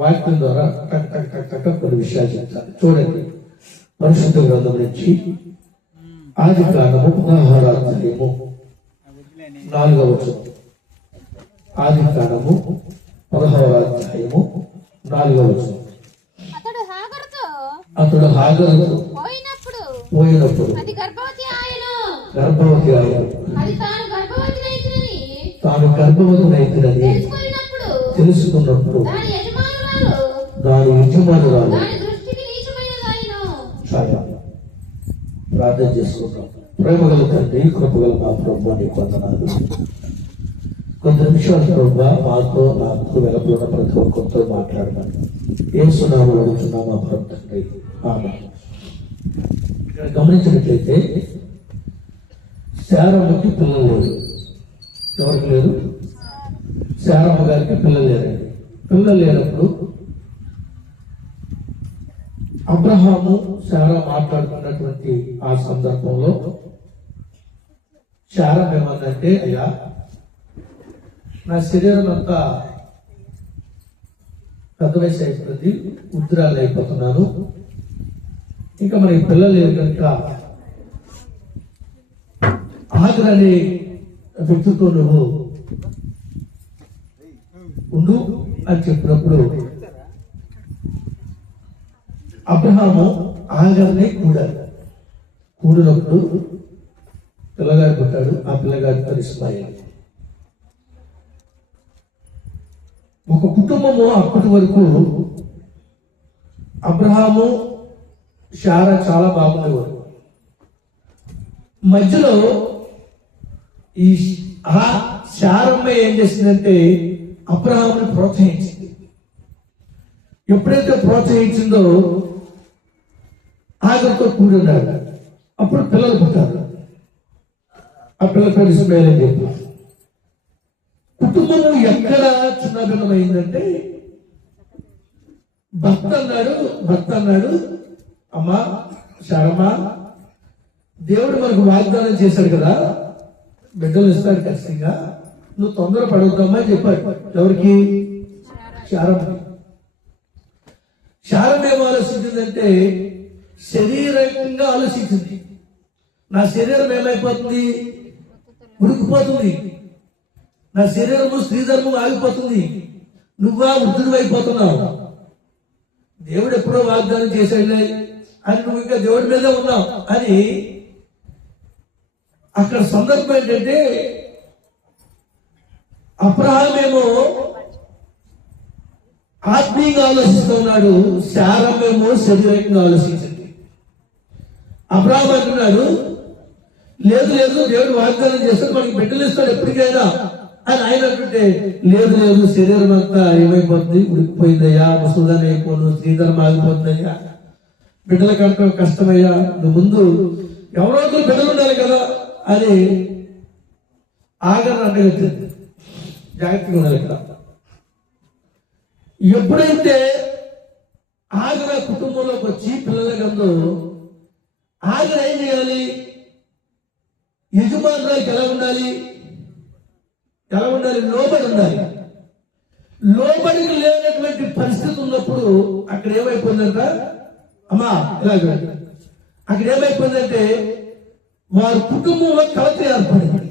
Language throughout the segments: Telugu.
వాక్యం ద్వారా కొన్ని విషయాలు చెప్తాను. చూడండి, పరిశుద్ధ గ్రంథం నుంచి ఆది కాండము 16వ అధ్యాయము 4వ వచనం. ఆది కాండము 16వ అధ్యాయము 4వ వచనం. అతడు హాగరుతో పోయినప్పుడు అది గర్భవతి ఆయను. తాను గర్భవతినైతునని తెలుసుకున్నప్పుడు దాని యజమానురాలు చాలా ప్రార్థన చేసుకుంటాం. ప్రేమగల తండ్రి, కృపగల మా ప్రభు అని కొందనాలు. కొంత నిమిషాలు ప్రభు మాతో నాకు వెలపడిన ప్రతి ఒక్కరితో మాట్లాడమని ఏం సున్నాము అడుగుతున్నా మా ప్రభు తండ్రి. ఇక్కడ గమనించినట్లయితే శారమ్మకి పిల్లలు లేరు. ఎవరికి లేరు? శారమ్మ గారికి పిల్లలు లేరండి. పిల్లలు లేనప్పుడు అబ్రహాము శారా మాట్లాడుకున్నటువంటి ఆ సందర్భంలో శారా ఏమందంటే, అయ్యా నా శరీరం అంతా పెద్ద వయసు అయిపోతుంది, ఉద్రాలు అయిపోతున్నాను, ఇంకా మనకి పిల్లలు లేరు కనుక ఆఖరి అనే వ్యక్తితో నువ్వు ఉండు అని చెప్పినప్పుడు అబ్రహాము ఆగర్ని కూడినప్పుడు పిల్లగాడు పుట్టాడు. ఆ పిల్లగాడి పేరు ఇస్మాయిల్. ఒక కుటుంబము అప్పటి వరకు అబ్రహాము శారా చాలా బాగుండేవారు. మధ్యలో ఈ శారమ్మ ఏం చేసిందంటే అబ్రహాముని ప్రోత్సహించింది. ఎప్పుడైతే ప్రోత్సహించిందో ఆగర్తో కూడున్నాడు. అప్పుడు పిల్లలు పుట్టారు. ఆ పిల్లల పేరు ఇస్మాయిల్ అని చెప్పి. కుటుంబము ఎక్కడ చిన్నభిన్నమైందంటే భర్త అన్నాడు అమ్మా శారమ్మ, దేవుడు మనకు వాగ్దానం చేశాడు కదా, బిడ్డలు ఇస్తాడు ఖచ్చితంగా, నువ్వు తొందర పడవుతామా అని చెప్పాడు. ఎవరికి? శారమ్మ. శారమ్మ ఏం ఆలోచించిందంటే శరీరంగా ఆలోచించింది. నా శరీరం ఏమైపోతుంది? ఉడికిపోతుంది. నా శరీరము స్త్రీధర్మం ఆగిపోతుంది. నువ్వా వృద్ధుడు అయిపోతున్నావు. దేవుడు ఎప్పుడో వాగ్దానం చేశాడులే అని నువ్వు ఇంకా దేవుడి మీదే ఉన్నావు అని. అక్కడ సందర్భం ఏంటంటే అబ్రహామేమో ఆత్మీయంగా ఆలోచిస్తున్నాడు, శారమ్మేమో శరీరంగా ఆలోచించింది. అబ్రహాం అంటున్నాడు, లేదు దేవుడు వాగ్దానం చేస్తే మనకి బిడ్డలు ఇస్తాడు ఎప్పటికైనా అని ఆయన అంటుంటే, లేదు శరీరం అంతా ఏమైపోతుంది, ఉడికిపోయిందయ్యా, ముసలిదాన్ని అయిపోను, శ్రీధరం ఆగిపోతుందయ్యా, బిడ్డల కట్టడం కష్టమయ్యా, నువ్వు ముందు ఎవరో బిడ్డలు ఉండాలి కదా అని ఆగర్ అడ్డగట్టింది. జాగ్రత్తగా ఉండాలి ఇక్కడ. ఎప్పుడైతే ఆగర కుటుంబంలోకి వచ్చి పిల్లలకందో ఆగర ఏం చేయాలి? యజమానురానికి ఎలా ఉండాలి? లోబడి ఉండాలి. లోబడికి లేనటువంటి పరిస్థితి ఉన్నప్పుడు అక్కడ ఏమైపోయిందంట, అమ్మా ఇలాగ అక్కడ ఏమైపోయిందంటే వారి కుటుంబంలో కలత ఏర్పడింది.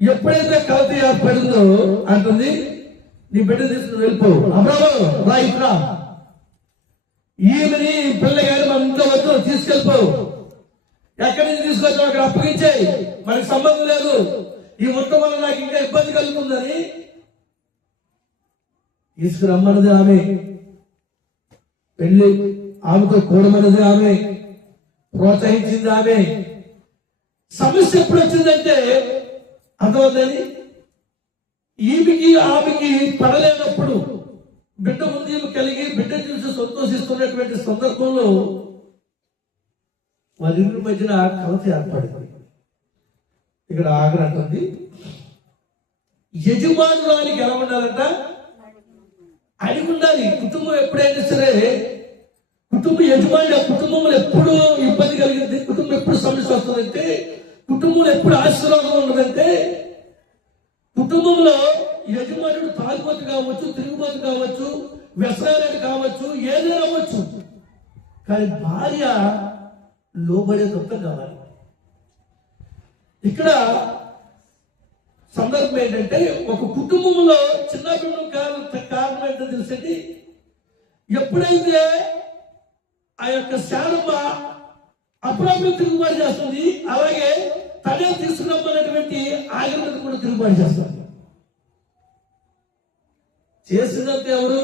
ఎప్పుడైతే కలత ఏర్పడిందో అంటుంది, నీ బిడ్డ తీసుకుని వెళ్ళిపో, అబ్రహాము రా ఇట్లా, ఈమెని పిల్లగాని మన ఇంట్లో వద్దు, తీసుకెళ్ళిపో, ఎక్కడి నుంచి తీసుకొచ్చావు అక్కడ అప్పగించాయి, మనకి సంబంధం లేదు, ఈ మొత్తం వల్ల నాకు ఇంకా ఇబ్బంది కలుగుతుందని తీసుకురమ్మన్నది ఆమె. పెళ్లి ఆమెతో కూడమన్నది ఆమె, ప్రోత్సహించింది ఆమె. సమస్య ఎప్పుడు వచ్చిందంటే అర్థమవుతుంది, ఆమెకి పడలేనప్పుడు బిడ్డ ముందు కలిగి బిడ్డ చూసి సంతోషిస్తున్నటువంటి సందర్భంలో వారిద్దరి మధ్యన కలత ఏర్పడింది. ఇక్కడ ఆగ్రహంటుంది, యజమానురానికి ఎలా ఉండాలంట? అడిగి ఉండాలి. కుటుంబం ఎప్పుడైనా సరే, కుటుంబ యజమాని కుటుంబంలో ఎప్పుడు ఇబ్బంది కలిగింది, కుటుంబం ఎప్పుడు సమస్య వస్తుందంటే, కుటుంబంలో ఎప్పుడు ఆశీర్వాదం ఉండదంటే కుటుంబంలో యజమానుడు తాగుబోతు కావచ్చు, తిరుగుబోతు కావచ్చు, వ్యసనాలు కావచ్చు, ఏదైనా అవ్వచ్చు. కానీ భార్య లోబడే తత్వం కావాలి. ఇక్కడ సందర్భం ఏంటంటే, ఒక కుటుంబంలో చిన్న కారణం ఏంటో తెలిసింది. ఎప్పుడైతే ఆ యొక్క శారమ్మ అప్పుడప్పుడు తిరుగుబాటు చేస్తుంది, అలాగే తనే తీసుకురమ్మన్నటువంటి ఆయన మీద కూడా తిరుగుబాటు చేస్తుంది. చేసినంత ఎవరు?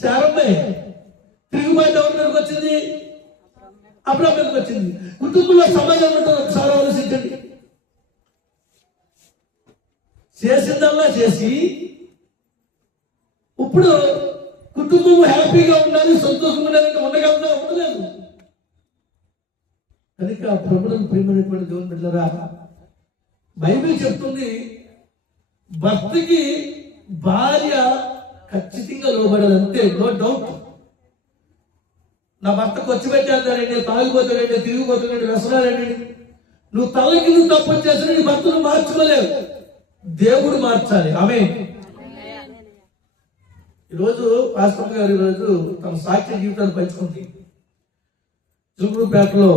శారమ్మే. తిరుగుబాటు ఎవరి మీదకి వచ్చింది? అబ్రాహాము మీదకి వచ్చింది. కుటుంబంలో సమాజం ఉంటుంది, ఒకసారి ఆలోచించండి. చేసిందల్లా చేసి ఇప్పుడు కుటుంబం హ్యాపీగా ఉండాలి, సంతోషంగా ఉండాలంటే ఉండగలదా? ఉండలేదు. కనుక ప్రభుత్వం ప్రియమైనటువంటి దేవుని బిడ్డలారా, బైబిల్ చెప్తుంది భర్తకి భార్య ఖచ్చితంగా లోబడాలి, అంతే, నో డౌట్. నా భర్తకు వచ్చి పెట్టేస్తానండి, తాగిపోతాడండి, తిరిగిపోతాడండి, వ్యసనాలండి, నువ్వు తలకి నువ్వు తప్పు చేసిన నీ భర్తను మార్చుకోలేవు, దేవుడు మార్చాలి. ఆమేన్. ఈరోజు పాస్టర్ గారు ఈరోజు తమ సాక్ష్య జీవితాన్ని పంచుకుంది. జుగురుపేటలో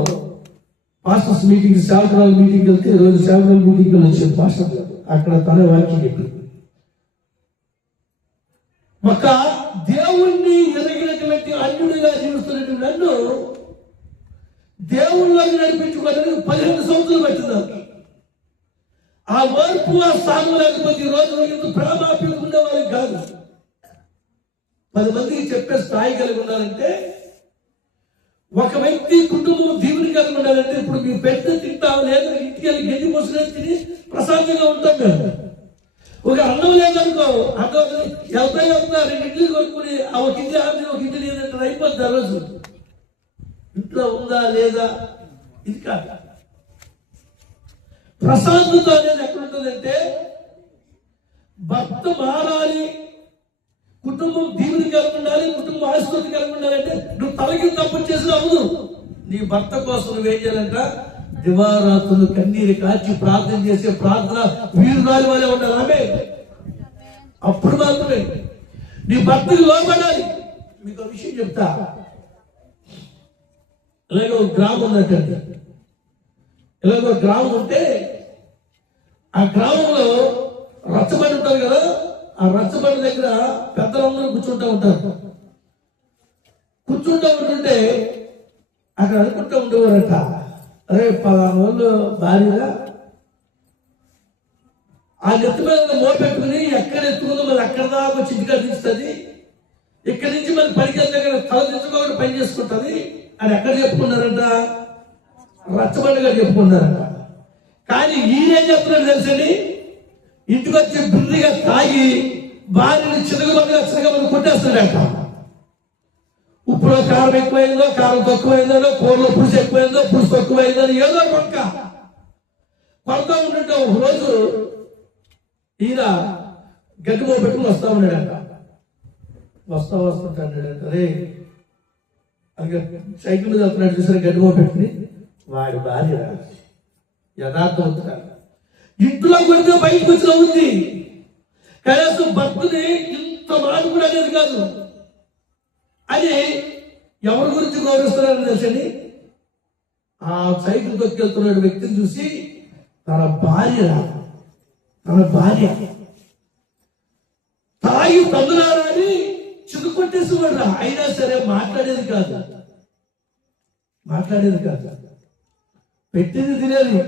పాస్టర్స్ మీటింగ్, సేవకురాల మీటింగ్ వెళ్తే ఈరోజు సేవకురాల మీటింగ్ వచ్చింది పాస్టర్ గారు. అక్కడ తన వాక్యం చెప్పింది. ఒక దేవుణ్ణి ఎదిగినటువంటి అన్యుడిగా జీవిస్తున్నటువంటి నన్ను దేవుళ్ళకి నడిపించుకోవడానికి 15 సంవత్సరాలు పట్టింది. ఆ ఓర్పు, ఆ స్థానం లేకపోతే ఈ రోజు ఇంత ప్రేమాప్యం ఉండే వాళ్ళకి కాదు. 10 మందికి చెప్పే స్థాయి కలిగి ఉండాలంటే, ఒక వ్యక్తి కుటుంబం దీవుని కలిగి ఉండాలంటే, ఇప్పుడు మీ పెద్ద తింటాం లేదు, ఇంటికి వెళ్ళి గడ్డి మోసుకొని తిని ప్రశాంతంగా ఉంటాం మేము. ఒక అన్నం లేదనుకో, అన్నం వెళ్తా 2 ఇడ్లీలు కొనుక్కుని ఒక ఇంటి ఆమె ఒక ఇంటి లేదంటే అయిపోద్ది. ఆ రోజు ఇంట్లో ఉందా లేదా ఇది కాదు. ప్రశాంతత అనేది ఎక్కడ ఉంటుందంటే, భర్త మారాలి, కుటుంబం దీవుని కలిగి ఉండాలి, కుటుంబం ఆశీర్వాదం కలిగి ఉండాలంటే నువ్వు తలకి తప్పు చేసిన అవ్వదు. నీ భర్త కోసం నువ్వేం చేయాలంట? దివారాత్రులు కన్నీరు కాచి ప్రార్థన చేసే ప్రార్థన వీరురాలి వల్లే ఉండాలి. ఆమె అప్పుడు మాత్రమే నీ భర్తకు లోపడాలి. మీకు ఒక విషయం చెప్తా. ఇలాగ ఒక గ్రామం ఉన్నట్టండి. ఇలాగ ఒక గ్రామం ఉంటే ఆ గ్రామంలో రచ్చబండి ఉంటుంది కదా, ఆ రచ్చబండి దగ్గర పెద్దలందరూ కూర్చుంటూ ఉంటారు. కూర్చుంటూ ఉంటుంటే అక్కడ అనుకుంటూ ఉండేవారట, అరే 10 రోజులు భార్యగా ఆ నెత్తి మీద మోపెట్టుకుని ఎక్కడ ఎత్తుకుందో మళ్ళీ అక్కడ దాకా చిటిగా తీస్తుంది, ఇక్కడి నుంచి మళ్ళీ పనికి దగ్గర తల దించుకోకుండా పని చేసుకుంటుంది అని ఎక్కడ చెప్పుకున్నారంట? రచ్చబండిగా చెప్పుకున్నారంట. కానీ ఈయనేం చెప్తున్నాడు తెలుసండి? ఇంటికి వచ్చి బిర్రిగా తాగి భార్యని చిన్నగా కొట్టేస్తున్నాడంట. ఉప్పులో కారం ఎక్కువైందో, కారం తక్కువైందో, కూరలో పులుసు ఎక్కువైందో, పులుసు తక్కువైందో, ఏదో కొక్క కొడతా ఉంటుంటే ఒక రోజు ఈయన గడ్డిమో పెట్టుకుని వస్తా ఉన్నాడంట. వస్తుంటాడంట, రే అది సైకిల్ మీద వస్తున్నాడు చూసారు, గడ్డిమో పెట్టుకుని. వాడి భార్య యథార్థవంతురా, ఇంట్లో కొడితే బయటకు వచ్చిన ఉంది, కనీసం భర్తని ఇంత మాట కూడా అనేది కాదు అని ఎవరి గురించి గౌరవిస్తున్నారని తెలుసండి? ఆ సైకిల్ తొక్కెళ్తున్నాడు వ్యక్తిని చూసి తన భార్య తాగి తగ్గునారని చిక్కుకొట్టేసేవాడు. అయినా సరే మాట్లాడేది కాదు, పెట్టింది తినేది,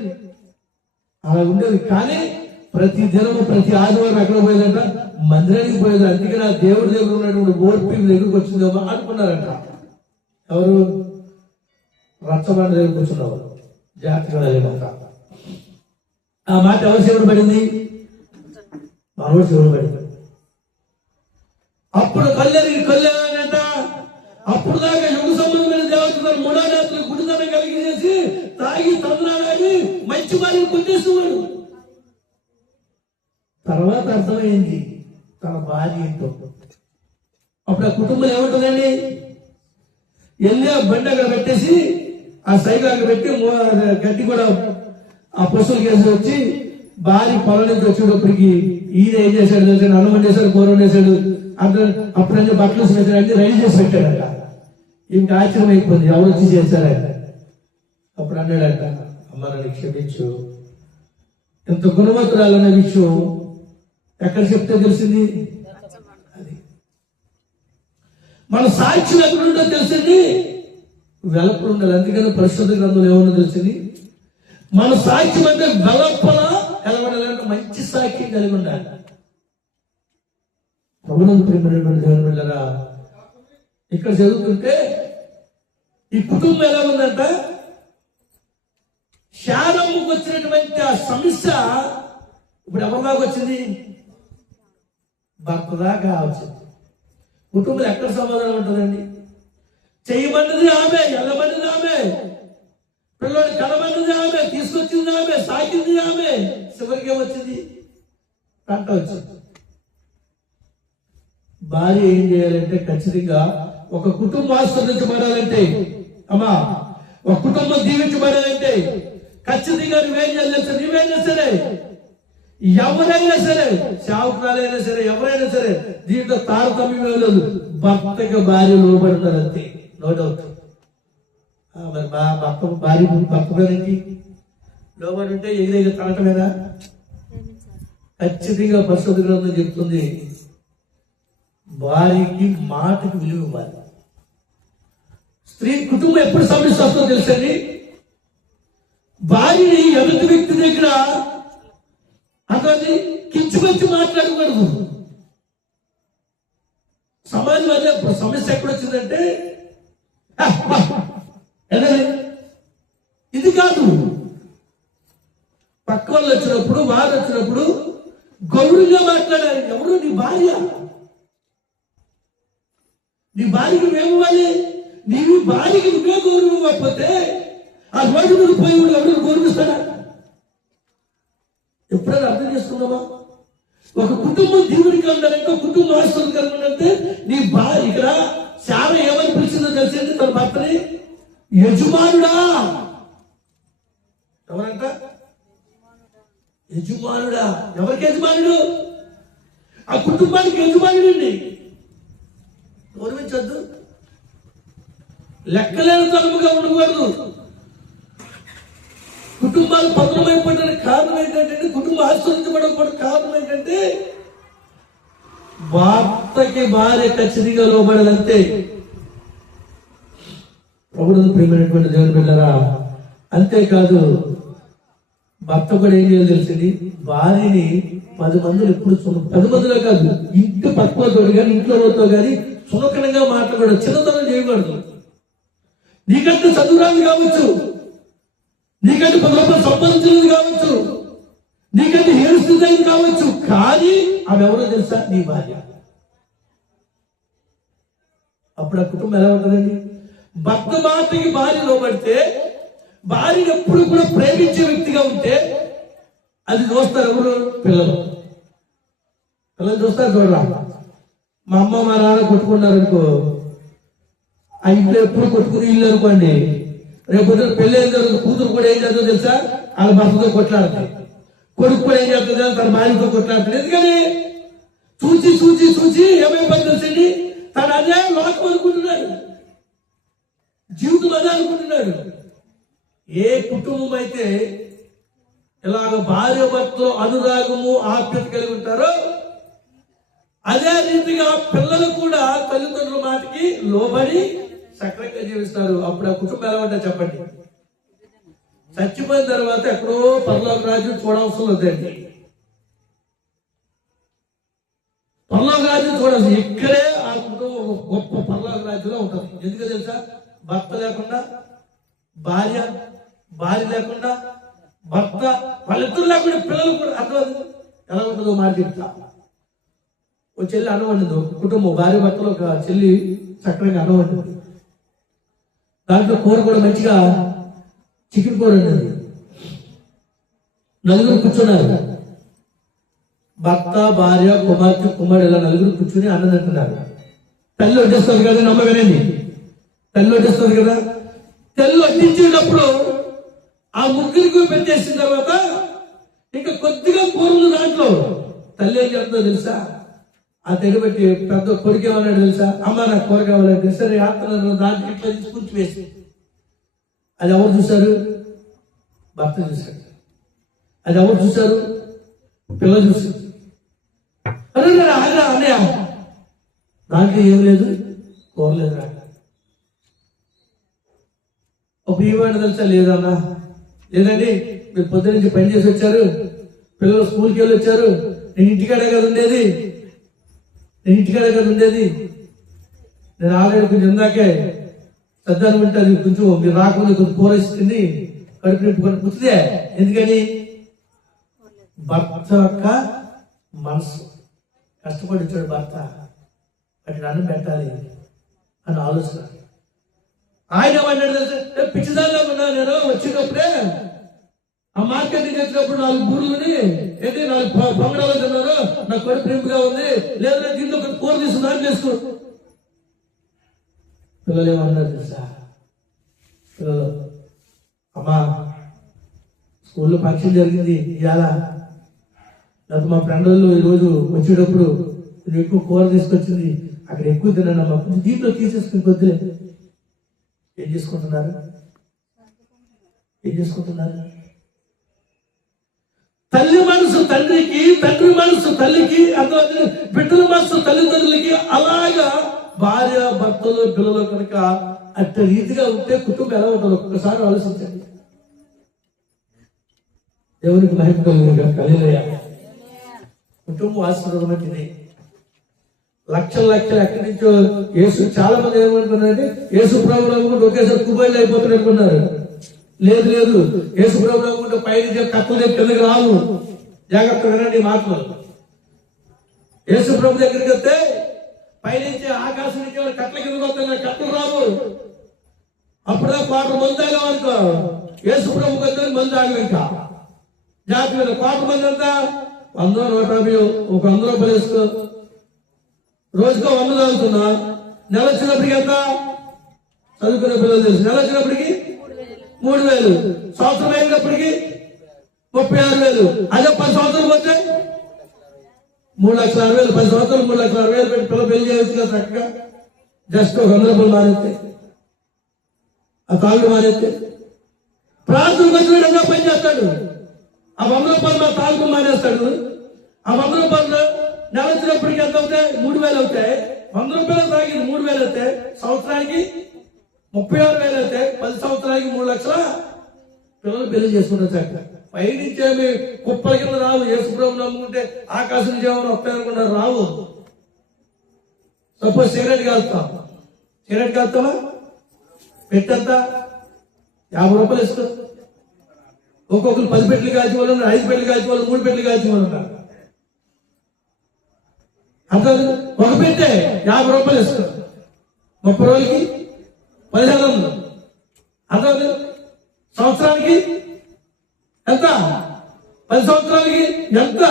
అలా ఉండేది. కానీ ప్రతి దినము ప్రతి ఆదివారం ఎక్కడ పోయేదంట? మందిరానికి పోయేది. అందుకని ఆ దేవుడి దగ్గర ఉన్నటువంటి ఓర్పి దగ్గరకు వచ్చిందేమో అనుకున్నారంట. ఎవరు? రచ్చబండ దగ్గరకు వచ్చినవారు. జాగ్రత్తగా ఆ మాట ఎవరు చెవుడు పడింది? మనోడు చెవుడు పడింది. అప్పుడు కళ్యాణంట. అప్పుడు దాకా యుగ సంబంధమైన దేవతలు మూఢానేతలు గుడిదనం కలిగించేసి తాగి తండ్రాలని మంచి వారిని కొట్టేసేవాడు. తర్వాత అర్థమైంది తన భార్య ఏంటో. అప్పుడు ఆ కుటుంబం ఏముంటుందండి? వెళ్ళి ఆ బండి అక్కడ పెట్టేసి ఆ సైకిల్ అక్కడ పెట్టి గడ్డి కూడా ఆ పశువులు కేసి వచ్చి భార్య పొలం నుంచి వచ్చేటప్పటికి ఈయన ఏం చేశాడు తెలుసు, అన్నం వండేశాడు, కూర వండేశాడు, అప్పుడు అన్ని బట్టలు వేసాడు, అన్ని రెడీ చేసి పెట్టాడట. ఇంకా ఆశ్చర్యం అయిపోయింది, ఎవరు వచ్చి చేశారట. అప్పుడు అన్నాడట, అమ్మ నన్ను క్షమించు, ఇంత గుణవంతురాలన్న విషయం ఎక్కడ చెప్తే తెలిసింది? అది మన సాక్ష్యం ఎక్కడుందో తెలిసింది, వెలపలు ఉండాలి. అందుకని పరిశుద్ధ గ్రంథంలో ఏమన్నా తెలిసింది, మన సాక్ష్యం అంటే వెలపల ఎలా ఉండాలంటే మంచి సాక్ష్యం కలిగి ఉండాలి. ప్రభునందు ప్రియమైనటువంటి దేవుని బిడ్డలారా, ఇక్కడ చదువుతుంటే ఈ కుటుంబం ఎలా ఉందంట, శారముకు వచ్చినటువంటి ఆ సమస్య ఇప్పుడు ఎవరిదాకా వచ్చింది? భర్త దాకా వచ్చింది. కుటుంబంలో ఎక్కడ సమాధానం ఉంటుందండి? చేయమన్నది ఆమె, ఎల్లమన్నది ఆమె, పిల్లలు కలమన్నది ఆమె, తీసుకొచ్చింది ఆమె, సాకింది ఆమె, చివరికి ఏమొచ్చింది? పంట వచ్చింది. భార్య ఏం చేయాలంటే ఖచ్చితంగా ఒక కుటుంబం ఆస్వాదించబడాలంటే, అమ్మా ఒక కుటుంబం దీవించబడాలంటే ఖచ్చితంగా నువ్వేం చేయాలంటే, నువ్వైనా సరే, ఎవరైనా సరే, శావుకురాలైనా సరే, ఎవరైనా సరే, దీంట్లో తారతమ్యం లేదు, భర్తకి భార్య లోబడతారు అంతే, నో డౌట్. మరి మా భర్త పేరేంటి? లోబడి ఉంటే ఎగిరేగా తనటమేనా? ఖచ్చితంగా పరిశుద్ధ గ్రంథం చెప్తుంది, భార్యకి మాటకి విలువ ఇవ్వాలి. స్త్రీ కుటుంబం ఎప్పుడు సమస్య వస్తుందో తెలుసండి, భార్యని ఎదుటి వ్యక్తి దగ్గర అతన్ని కించుకొచ్చి మాట్లాడకూడదు. సమాజం అదే సమస్య ఎక్కడొచ్చిందంటే, ఇది కాదు, పక్క వాళ్ళు వచ్చినప్పుడు, వారు వచ్చినప్పుడు గౌరవంగా మాట్లాడాలి. ఎవరు? నీ భార్య. నీ భార్యకి నువ్వేమివ్వాలి? నీవు భార్యకి నువ్వే గౌరవం ఇవ్వకపోతే ఆ రోజు మీద పోయి ఎవరు గౌరవిస్తాడా? ఎప్పుడైనా అర్థం చేసుకున్నావా? ఒక కుటుంబం దేవుడికి ఉండాలంటే, ఒక కుటుంబం ఆశ్చర్యకరంగా ఉండాలంటే, నీ భార్య ఇక్కడ శార ఏమని పిలిచిందో తెలిసింది తన భర్తని, యజమానుడా. ఎవరంట? యజమానుడా. ఎవరికి యజమానుడు? ఆ కుటుంబానికి యజమానుడు అండి. గౌరవించద్దు, లెక్కలేని తరముగా ఉండకూడదు. కుటుంబాలు పతనమైపోవడానికి కారణం ఏంటంటే, కుటుంబం ఆశ్రయించబడకపోవడానికి కారణం ఏంటంటే, భర్తకి భార్య ఖచ్చితంగా లోబడాలంతే. ప్రభువును ప్రియమైనటువంటి దేవుని బిడ్డలారా, అంతేకాదు భర్త కూడా ఏం చేయాలి తెలిసింది, భార్యని 10 మందిలో ఎప్పుడు 10 మందిలో కాదు, ఇంటి పక్కతో కానీ ఇంట్లో పోతో కానీ సులకనంగా మాట్లాడకూడదు, చిన్నతనం చేయకూడదు. నీకంటే చదువురాలు కావచ్చు, నీకంటే 10 రూపాయలు సంపాదించినది కావచ్చు, నీకంటే హేరుస్తుంది కావచ్చు, కానీ ఆమె ఎవరో తెలుసా? నీ భార్య. అప్పుడు ఆ కుటుంబం ఎలా ఉంటుందండి? భర్త మాటకి భార్య లోబడితే, భార్యను ఎప్పుడు కూడా ప్రేమించే వ్యక్తిగా ఉంటే అది చూస్తారు ఎవరు? పిల్లలు. పిల్లలు చూస్తారు. చూడరా, మా అమ్మ మా నాన్న కొట్టుకున్నారనుకో, ఆ ఇంట్లో ఎప్పుడు కొట్టుకుని ఇల్లు అనుకోండి, రేపు పెళ్ళి ఏం జరుగుతుంది, కూతురు కూడా ఏం చేస్తుందో తెలుసా? వాళ్ళ భర్తతో కొట్లాడతాయి, కొడుకు కూడా ఏం చేస్తుందో తన భార్యతో కొట్లాడతాడు. ఎందుకని? చూచి చూచి చూచి ఏమైపోయింది తెలిసింది, తను అదే లోకం అనుకుంటున్నాడు, జీవితం అదే అనుకుంటున్నాడు. ఏ కుటుంబం అయితే ఇలాగ భార్య భర్తలో అనురాగము ఆప్యత కలిగి ఉంటారో, అదే రీతిగా పిల్లలు కూడా తల్లిదండ్రుల మాటకి లోబడి సక్రంగా జీవిస్తారు. అప్పుడు ఆ కుటుంబం ఎలా ఉంటా చెప్పండి? చచ్చిపోయిన తర్వాత ఎక్కడో పరలోక రాజ్యం చూడవలసిన వద్దండి, పరలోక రాజ్యం చూడాల్సి ఇక్కడే ఆ కుటుంబం ఒక గొప్ప పరలోక రాజ్యంలో ఉంటుంది. ఎందుకో తెలుసా? భర్త లేకుండా భార్య, భార్య లేకుండా భర్త, వాళ్ళిద్దరు లేకుండా పిల్లలు కూడా అర్థం ఎలా ఉంటుందో మాట చెప్తా. ఓ చెల్లి అన్నం వండింది, ఒక కుటుంబం భార్య భర్తలో ఒక చెల్లి చక్కగా అన్నం వండింది, దాంట్లో కూర కూడా మంచిగా చికెన్ కూర వండింది. 4 కూర్చున్నారు, భర్త భార్య కుమార్తె కుమారుడు, ఇలా 4 కూర్చుని అన్నం తింటున్నారు. తల్లి వడ్డిస్తుంది కదా, నమ్మ వినండి, తల్లి వడ్డిస్తుంది కదా. తల్లి వడ్డించేటప్పుడు ఆ ముగ్గురికి పెట్టేసిన తర్వాత ఇంకా కొద్దిగా పూర్వం దాంట్లో తల్లి ఏం చెప్తుందో తెలుసా? ఆ తెగబెట్టి పెద్ద కొడుకు ఏమన్నాడు తెలుసా? అమ్మ నాకు కూర కావాలని తెలుసా? ఆత్మను దాంట్లో ఇట్లా తీసి కూర్చివేసి, అది ఎవరు చూశారు? భర్త చూశాడు. అది ఎవరు చూశారు? పిల్ల చూశారు. అరే ఆగా అన్నయ్య, దాంట్లో ఏం లేదు, కూర లేదు రా. ఒక ఏమంటే తెలుసా? లేదన్నా, లేదండి, మీరు పొద్దు నుంచి పని చేసి వచ్చారు, పిల్లలు స్కూల్కి వెళ్ళి వచ్చారు, నేను ఇంటికాడే కదా ఉండేది, నేను ఆల్రెడీ కొంచెం ఇందాకే సర్దాను ఉంటుంది, కొంచెం మీరు రాకుండా కొంచెం కూర ఇస్తుంది, కడుపు నింపుకొని కూర్చుందే. ఎందుకని? భర్త యొక్క మనసు కష్టపడి వచ్చాడు భర్త, అటు అన్నం పెట్టాలి అని ఆలోచన. ఆయన ఏమన్నాడు తెలుసా? పిచ్చిదాల్లో ఉన్నా నేను వచ్చేటప్పుడే ఆ మార్కెట్కి వచ్చినప్పుడు 4 బూర్లని ఏంటి 4 పొంగడాలు తిన్నారు, నా కడుపు నింపుగా ఉంది, లేదా దీంట్లో ఒక కూర తీసుకుని దాన్ని చేసుకో. పిల్లలు ఏమన్నారు తెలుసా? పిల్లలు, అమ్మా స్కూల్లో ఫంక్షన్ జరిగింది ఇవాళ, నాకు మా ఫ్రెండ్ వాళ్ళు ఈరోజు వచ్చేటప్పుడు ఎక్కువ కూర తీసుకొచ్చింది, అక్కడ ఎక్కువ తిన్నాను అమ్మా, కొంచెం దీంట్లో తీసేసుకుని కొద్దిలే. ఏం చేసుకుంటున్నారు? తల్లి మనసు తండ్రికి, తండ్రి మనసు తల్లికి, అర్థం బిడ్డల మనసు తల్లిదండ్రులకి, అలాగా భార్య భర్తలు పిల్లలు కనుక అట్ట రీతిగా ఉంటే కుటుంబం ఎలా ఉంటుంది ఒక్కసారి ఆలోచించండి. దేవునికి మహిమ కలుగునుగాక. కుటుంబం ఆశీర్వాదమైంది. లక్షలు ఎక్కడి నుంచో యేసు, చాలా మంది ఏమనుకున్నారంటే యేసు ప్రభువు అనుకుంటే ఒకేసారి దుబాయ్లో అయిపోతుంది అనుకున్నారు. లేదు, యేసు ప్రభువు అనుకుంటే పైన కప్పలు దగ్గర కిందకి రావు. జాగ్రత్తగా వినండి మాటలు. యేసు ప్రభు దగ్గరికి వస్తే పైనుంచి ఆకాశం నుంచి కట్టల కిందకి వస్తాయి, కట్టలు రావు. అప్పుడే కోట మంది తాగామనుకో, యేసు ప్రభు వస్తే మంది తాగం. ఇంకా జాగ్రత్త. కోట మంది అంతా 100, 150, ఒక 100 రూపాయలు వేసుకో. రోజుకో 100 తాగుతున్నా, నెల వచ్చినప్పటికి ఎంత? చదువుకునే పిల్లలు తెలుసు, నెల వచ్చినప్పటికి 3000, సంవత్సరం అయినప్పటికీ 36,000. అదే 10 సంవత్సరాలు పోతే 3,60,000. 10 సంవత్సరాలు 3,60,000 పెట్టి పిల్లలు పెళ్లి చేయవచ్చు కదా చక్కగా. జస్ట్ ఒక 100 రూపాయలు మానేస్తే, ఆ తాగుడు మానేస్తే, ప్రార్థనకు వచ్చిన పని చేస్తాడు. ఆ 100 రూపాయలు మా తాగుడు మానేస్తాడు. ఆ 100 రూపాయలు నెల వచ్చినప్పటికి ఎంత అవుతాయి? 3,000 అవుతాయి. 100 రూపాయలు తాగింది 3,000 అవుతాయి. సంవత్సరానికి 36,000 అవుతాయి. 10 సంవత్సరానికి 3 లక్షల పిల్లలు పెళ్లి చేసుకుంటారు చక్కగా. పైనుంచి ఏమి కుప్పల కింద రావు. యేసు ప్రభువుని నమ్ముకుంటే ఆకాశం నుంచి ఏమైనా వస్తాయనుకుంటారు, రావు. Suppose cigarette కాలుతావా? పెట్టంత 50 రూపాయలు ఇస్తూ ఒక్కొక్కరు 10 పెట్టెలు కాల్చి వాళ్ళు ఉన్నారు, 5 పెట్టెలు కాల్చి వాళ్ళు, 3 పెట్టెలు కాల్చి వాళ్ళు ఉన్నారు. అంత ఒక పెట్టే 50 రూపాయలు ఇస్తారు. 30 రోజులకి 1500. అంత సంవత్సరానికి ఎంత? 10 సంవత్సరాలకి ఎంత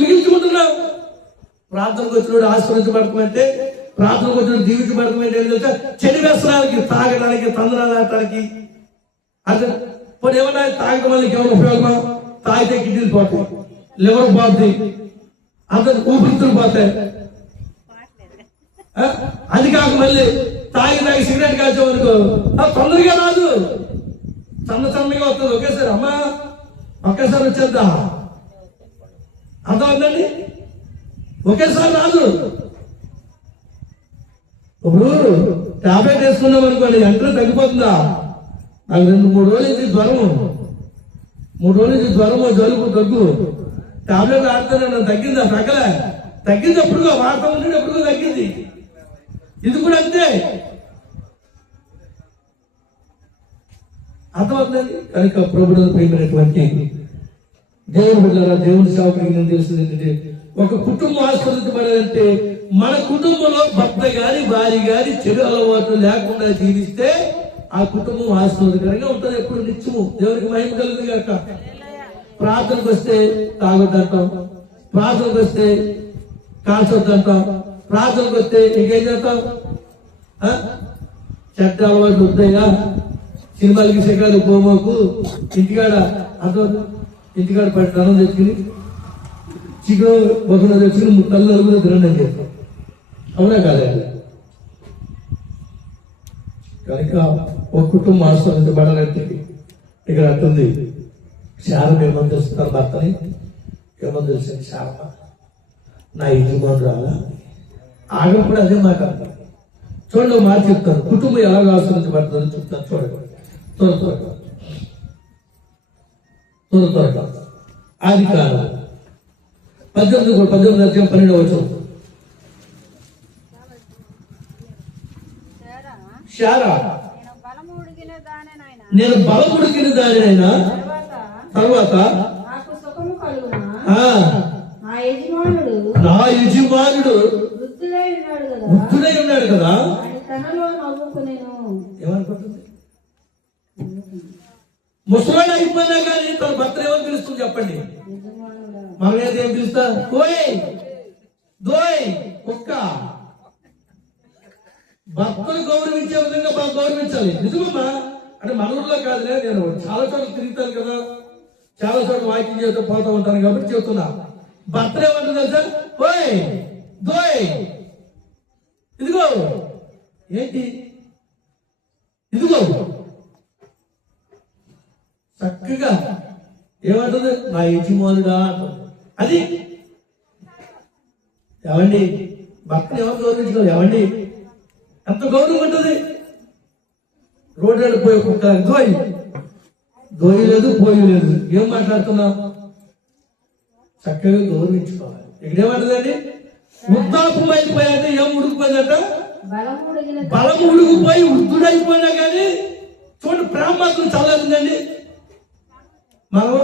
మిగిల్చుకుంటున్నావు? ప్రార్థనకు వచ్చినోడు ఆశీర్వదించబడతామంటే, ప్రార్థనకు వచ్చినోడు దీవించబడతామంటే ఏం తెలుసా? చెడు వ్యసనాలకి, తాగడానికి, తందనాలు ఆడటానికి. అంటే ఇప్పుడు ఏమన్నా తాగడం వల్ల ఏమైనా ఉపయోగమా? తాగితే కిడ్నీలు పోతాయి, లివర్ పోతాయి, అందరు ఊపిరితులు పోతాయి. అది కాక మళ్ళీ తాగి సిగరెట్ కాల్చామనుకో, తొందరగా రాదు, సన్నగా వస్తుంది. ఒకేసారి అమ్మా ఒకేసారి వచ్చేద్దా, అర్థమవుతుందండి? ఒకేసారి రాదు. ఇప్పుడు టాబ్లెట్ వేసుకున్నాం అనుకోండి, వెంటనే తగ్గిపోతుందా? నాకు 2-3 రోజుల నుంచి జ్వరము, 3 రోజుల నుంచి జ్వరము, జలుబు, దగ్గు, టాబ్లెట్ ఆడుతాను. తగ్గిందా? తగ్గింది ఎప్పుడుగా వాడతా ఉంటే ఎప్పుడుగా తగ్గింది. ఇది కూడా అంతే. అర్థమవుతుందండి? కనుక ప్రభుత్వం ప్రేమైనటువంటి దేవుని బిడ్డలారా, దేవుని సేవకుడికి నేను తెలిసింది ఏంటంటే, ఒక కుటుంబం ఆస్వాదించబడాలంటే మన కుటుంబంలో భర్త గాని భార్య గాని చెడు అలవాట్లు లేకుండా జీవిస్తే ఆ కుటుంబం ఆస్వాదకరంగా ఉంటుంది ఎప్పుడు నిత్యము. దేవునికి మహిమ కలుగుతుంది కాక. ప్రార్థనకు వస్తే తాగొద్దంటాం, ప్రార్థనకు వస్తే కాల్చొద్దంటాం, ప్రార్థనకు వస్తే ఇంకేం చేస్తాం? చెడ్డ అలవాట్లు ఉంటాయిగా, సినిమాలకి శిఖరాలు పోమోకు, ఇంటికాడ అర్థం ఇంటికాడ పడి అన్నం తెచ్చుకుని చికెన్ బొగ్గన తెచ్చుకుని ముక్కలు నలుగురు తినండి అని చెప్తాం. అవునా కాదా? కనుక ఒక కుటుంబం ఆశ్రయించబడాలంటే ఇక్కడ అంటుంది శారం ఏమని తెలుస్తున్నారు భర్తని, ఏమని తెలిసింది శారమ్మ నా యజమానుడు రాలా ఆగప్పుడు అదే మాట అంటారు. చూడండి మాట చెప్తాను, కుటుంబం ఎలాగ ఆశ్రయించబడుతుందని చెప్తాను. చూడండి త్వరగా ఆది కాలం 18 అధ్యాయం 12వ వచనం. శారా నేను బలముడికిన దానినైనా తర్వాత నా యజమానుడు వృద్ధుడై ఉన్నాడు కదా ఏమనుకుంటుంది? ముసలాడు అయిపోయినా కానీ తన భర్త ఏమని పిలుస్తుంది చెప్పండి? మనం ఏం పిలుస్తా? దోయ్ కుక్క. భర్తను గౌరవించే విధంగా మనం గౌరవించాలి. నిజమమ్మా, అంటే మన ఊర్లో కాదులే, నేను చాలా చోట్ల తిరుగుతాను కదా, చాలా చోట్ల వాకింగ్ చేస్తూ పోతా ఉంటాను కాబట్టి చెప్తున్నా. భర్త ఏమంటుంది తెలుసా? దోయ్ ఇదిగో. ఏంటి ఇదిగో? చక్కగా ఏమంటుంది? నా యజమానుడా అంటుంది. అది ఏమండి భర్తను ఎవరు గౌరవించుకోవాలి? ఏమండి ఎంత గౌరవం ఉంటుంది? రోడ్డు వెళ్ళిపోయే కుక్క దోయి లేదు పోయి లేదు, ఏం మాట్లాడుతున్నా? చక్కగా గౌరవించుకోవాలి. ఇక్కడ ఏమంటుందండి? వృద్ధాపం అయిపోయాక ఏం ఉడికిపోయిందట? బలం ఉడికిపోయి వృద్ధుడైపోయినా కానీ చూడండి ప్రేమ మాత్రం చాలా ఉందండి. మనం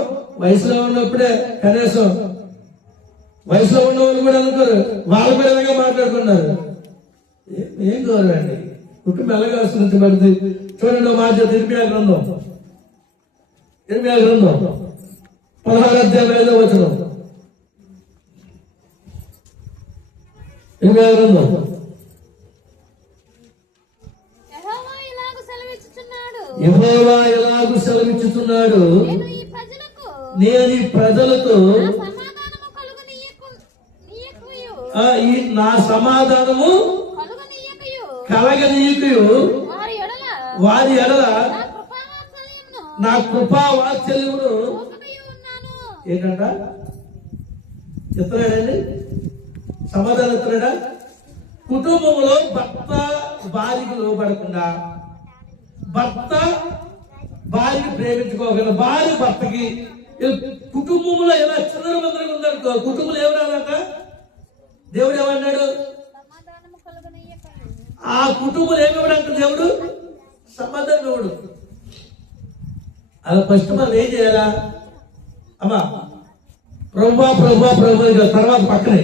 వయసులో ఉన్నప్పుడే కనీసం వయసులో ఉన్న వాళ్ళు కూడా అనుకోరు, వాళ్ళ పిల్లలుగా మాట్లాడుకున్నారు. ఏం గౌరవం అండి? కుటుంబం ఎలాగా ఆశ్రయించబడింది? చూడండి మాట ఇర్మియా గ్రంథం 16వ అధ్యాయం 5వ వచనం. ఇర్మియా గ్రంథం యెహోవా ఎలాగు సెలవిచ్చుచున్నాడు, నేను ఈ ప్రజలకు నా సమాధానము కలగనీయకయు వారి ఎడల నా కృపా వాత్సల్యమును ఏంటంట చెప్తున్నాడండి? సమాధానం ఇస్తున్నాడా? కుటుంబంలో భర్త భార్యకు లోబడకుండా, భర్త భార్యని ప్రేమించుకోగలరు, భార్య భర్తకి, కుటుంబంలో ఎలా చిన్నమందరం ఉందనుకో, కుటుంబంలో ఏమన్నాడంట? దేవుడు ఏమన్నాడు? ఆ కుటుంబంలో ఏమివ్వడంట దేవుడు? సమాధానం ఇవ్వడు. అలా ఫస్ట్ మనం ఏం చేయాలా? అమ్మా ప్రభా ప్రభా ప్రభా తర్వాత పక్కనే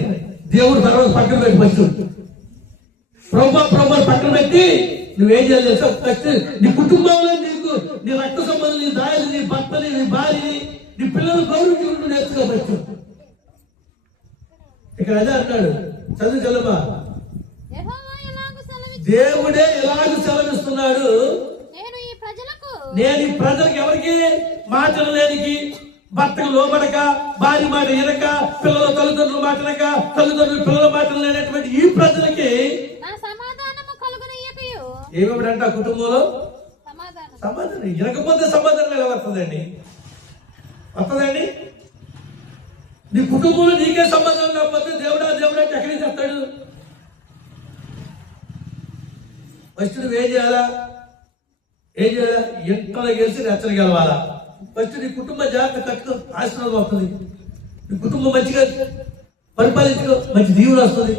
దేవుడు తర్వాత పక్కన పెట్టి ఫస్ట్ ప్రభా ప్రభా పక్కన పెట్టి నువ్వేం చేయాలి తెలుసా? ఫస్ట్ నీ కుటుంబంలో నీకు నీ రక్త సంబంధం, నీ దాయని, నీ భర్తని, నీ భార్యని, నీ పిల్లలు గౌరవించుకుంటూ నేర్చుకో ఫస్ట్. ఇక్కడ అదే అంటాడు, చదువు చల్లమా. దేవుడే ఎలాగ సెలవిస్తున్నాడు, నేను ఈ ప్రజలకు ఎవరికి మాటలు లేనికి, భర్తకు లోబడక, భార్య మాట వినక, పిల్లల తల్లిదండ్రుల మాట వినక, తల్లిదండ్రుల పిల్లల మాటలు లేనటువంటి ఈ ప్రజలకి ఏమిటంట? కుటుంబంలో సమాధానం. వినకపోతే సమాధానం ఎలా వస్తుందండి? వస్తుందండి? నీ కుటుంబంలో నీకే సమాధానం లేకపోతే దేవుడా దేవుడా ఎక్కడికి చెప్తాడు? ఫస్ట్ నువ్వేం చేయాలా? ఎంతలో గెలిచి రెచ్చలు గెలవాలా? ఫస్ట్ నీ కుటుంబ జాగ్రత్త కట్టుకో, ఆశీర్వాదం వస్తుంది. నీ కుటుంబం మంచిగా పరిపాలించుకో, మంచి దీవులు వస్తుంది.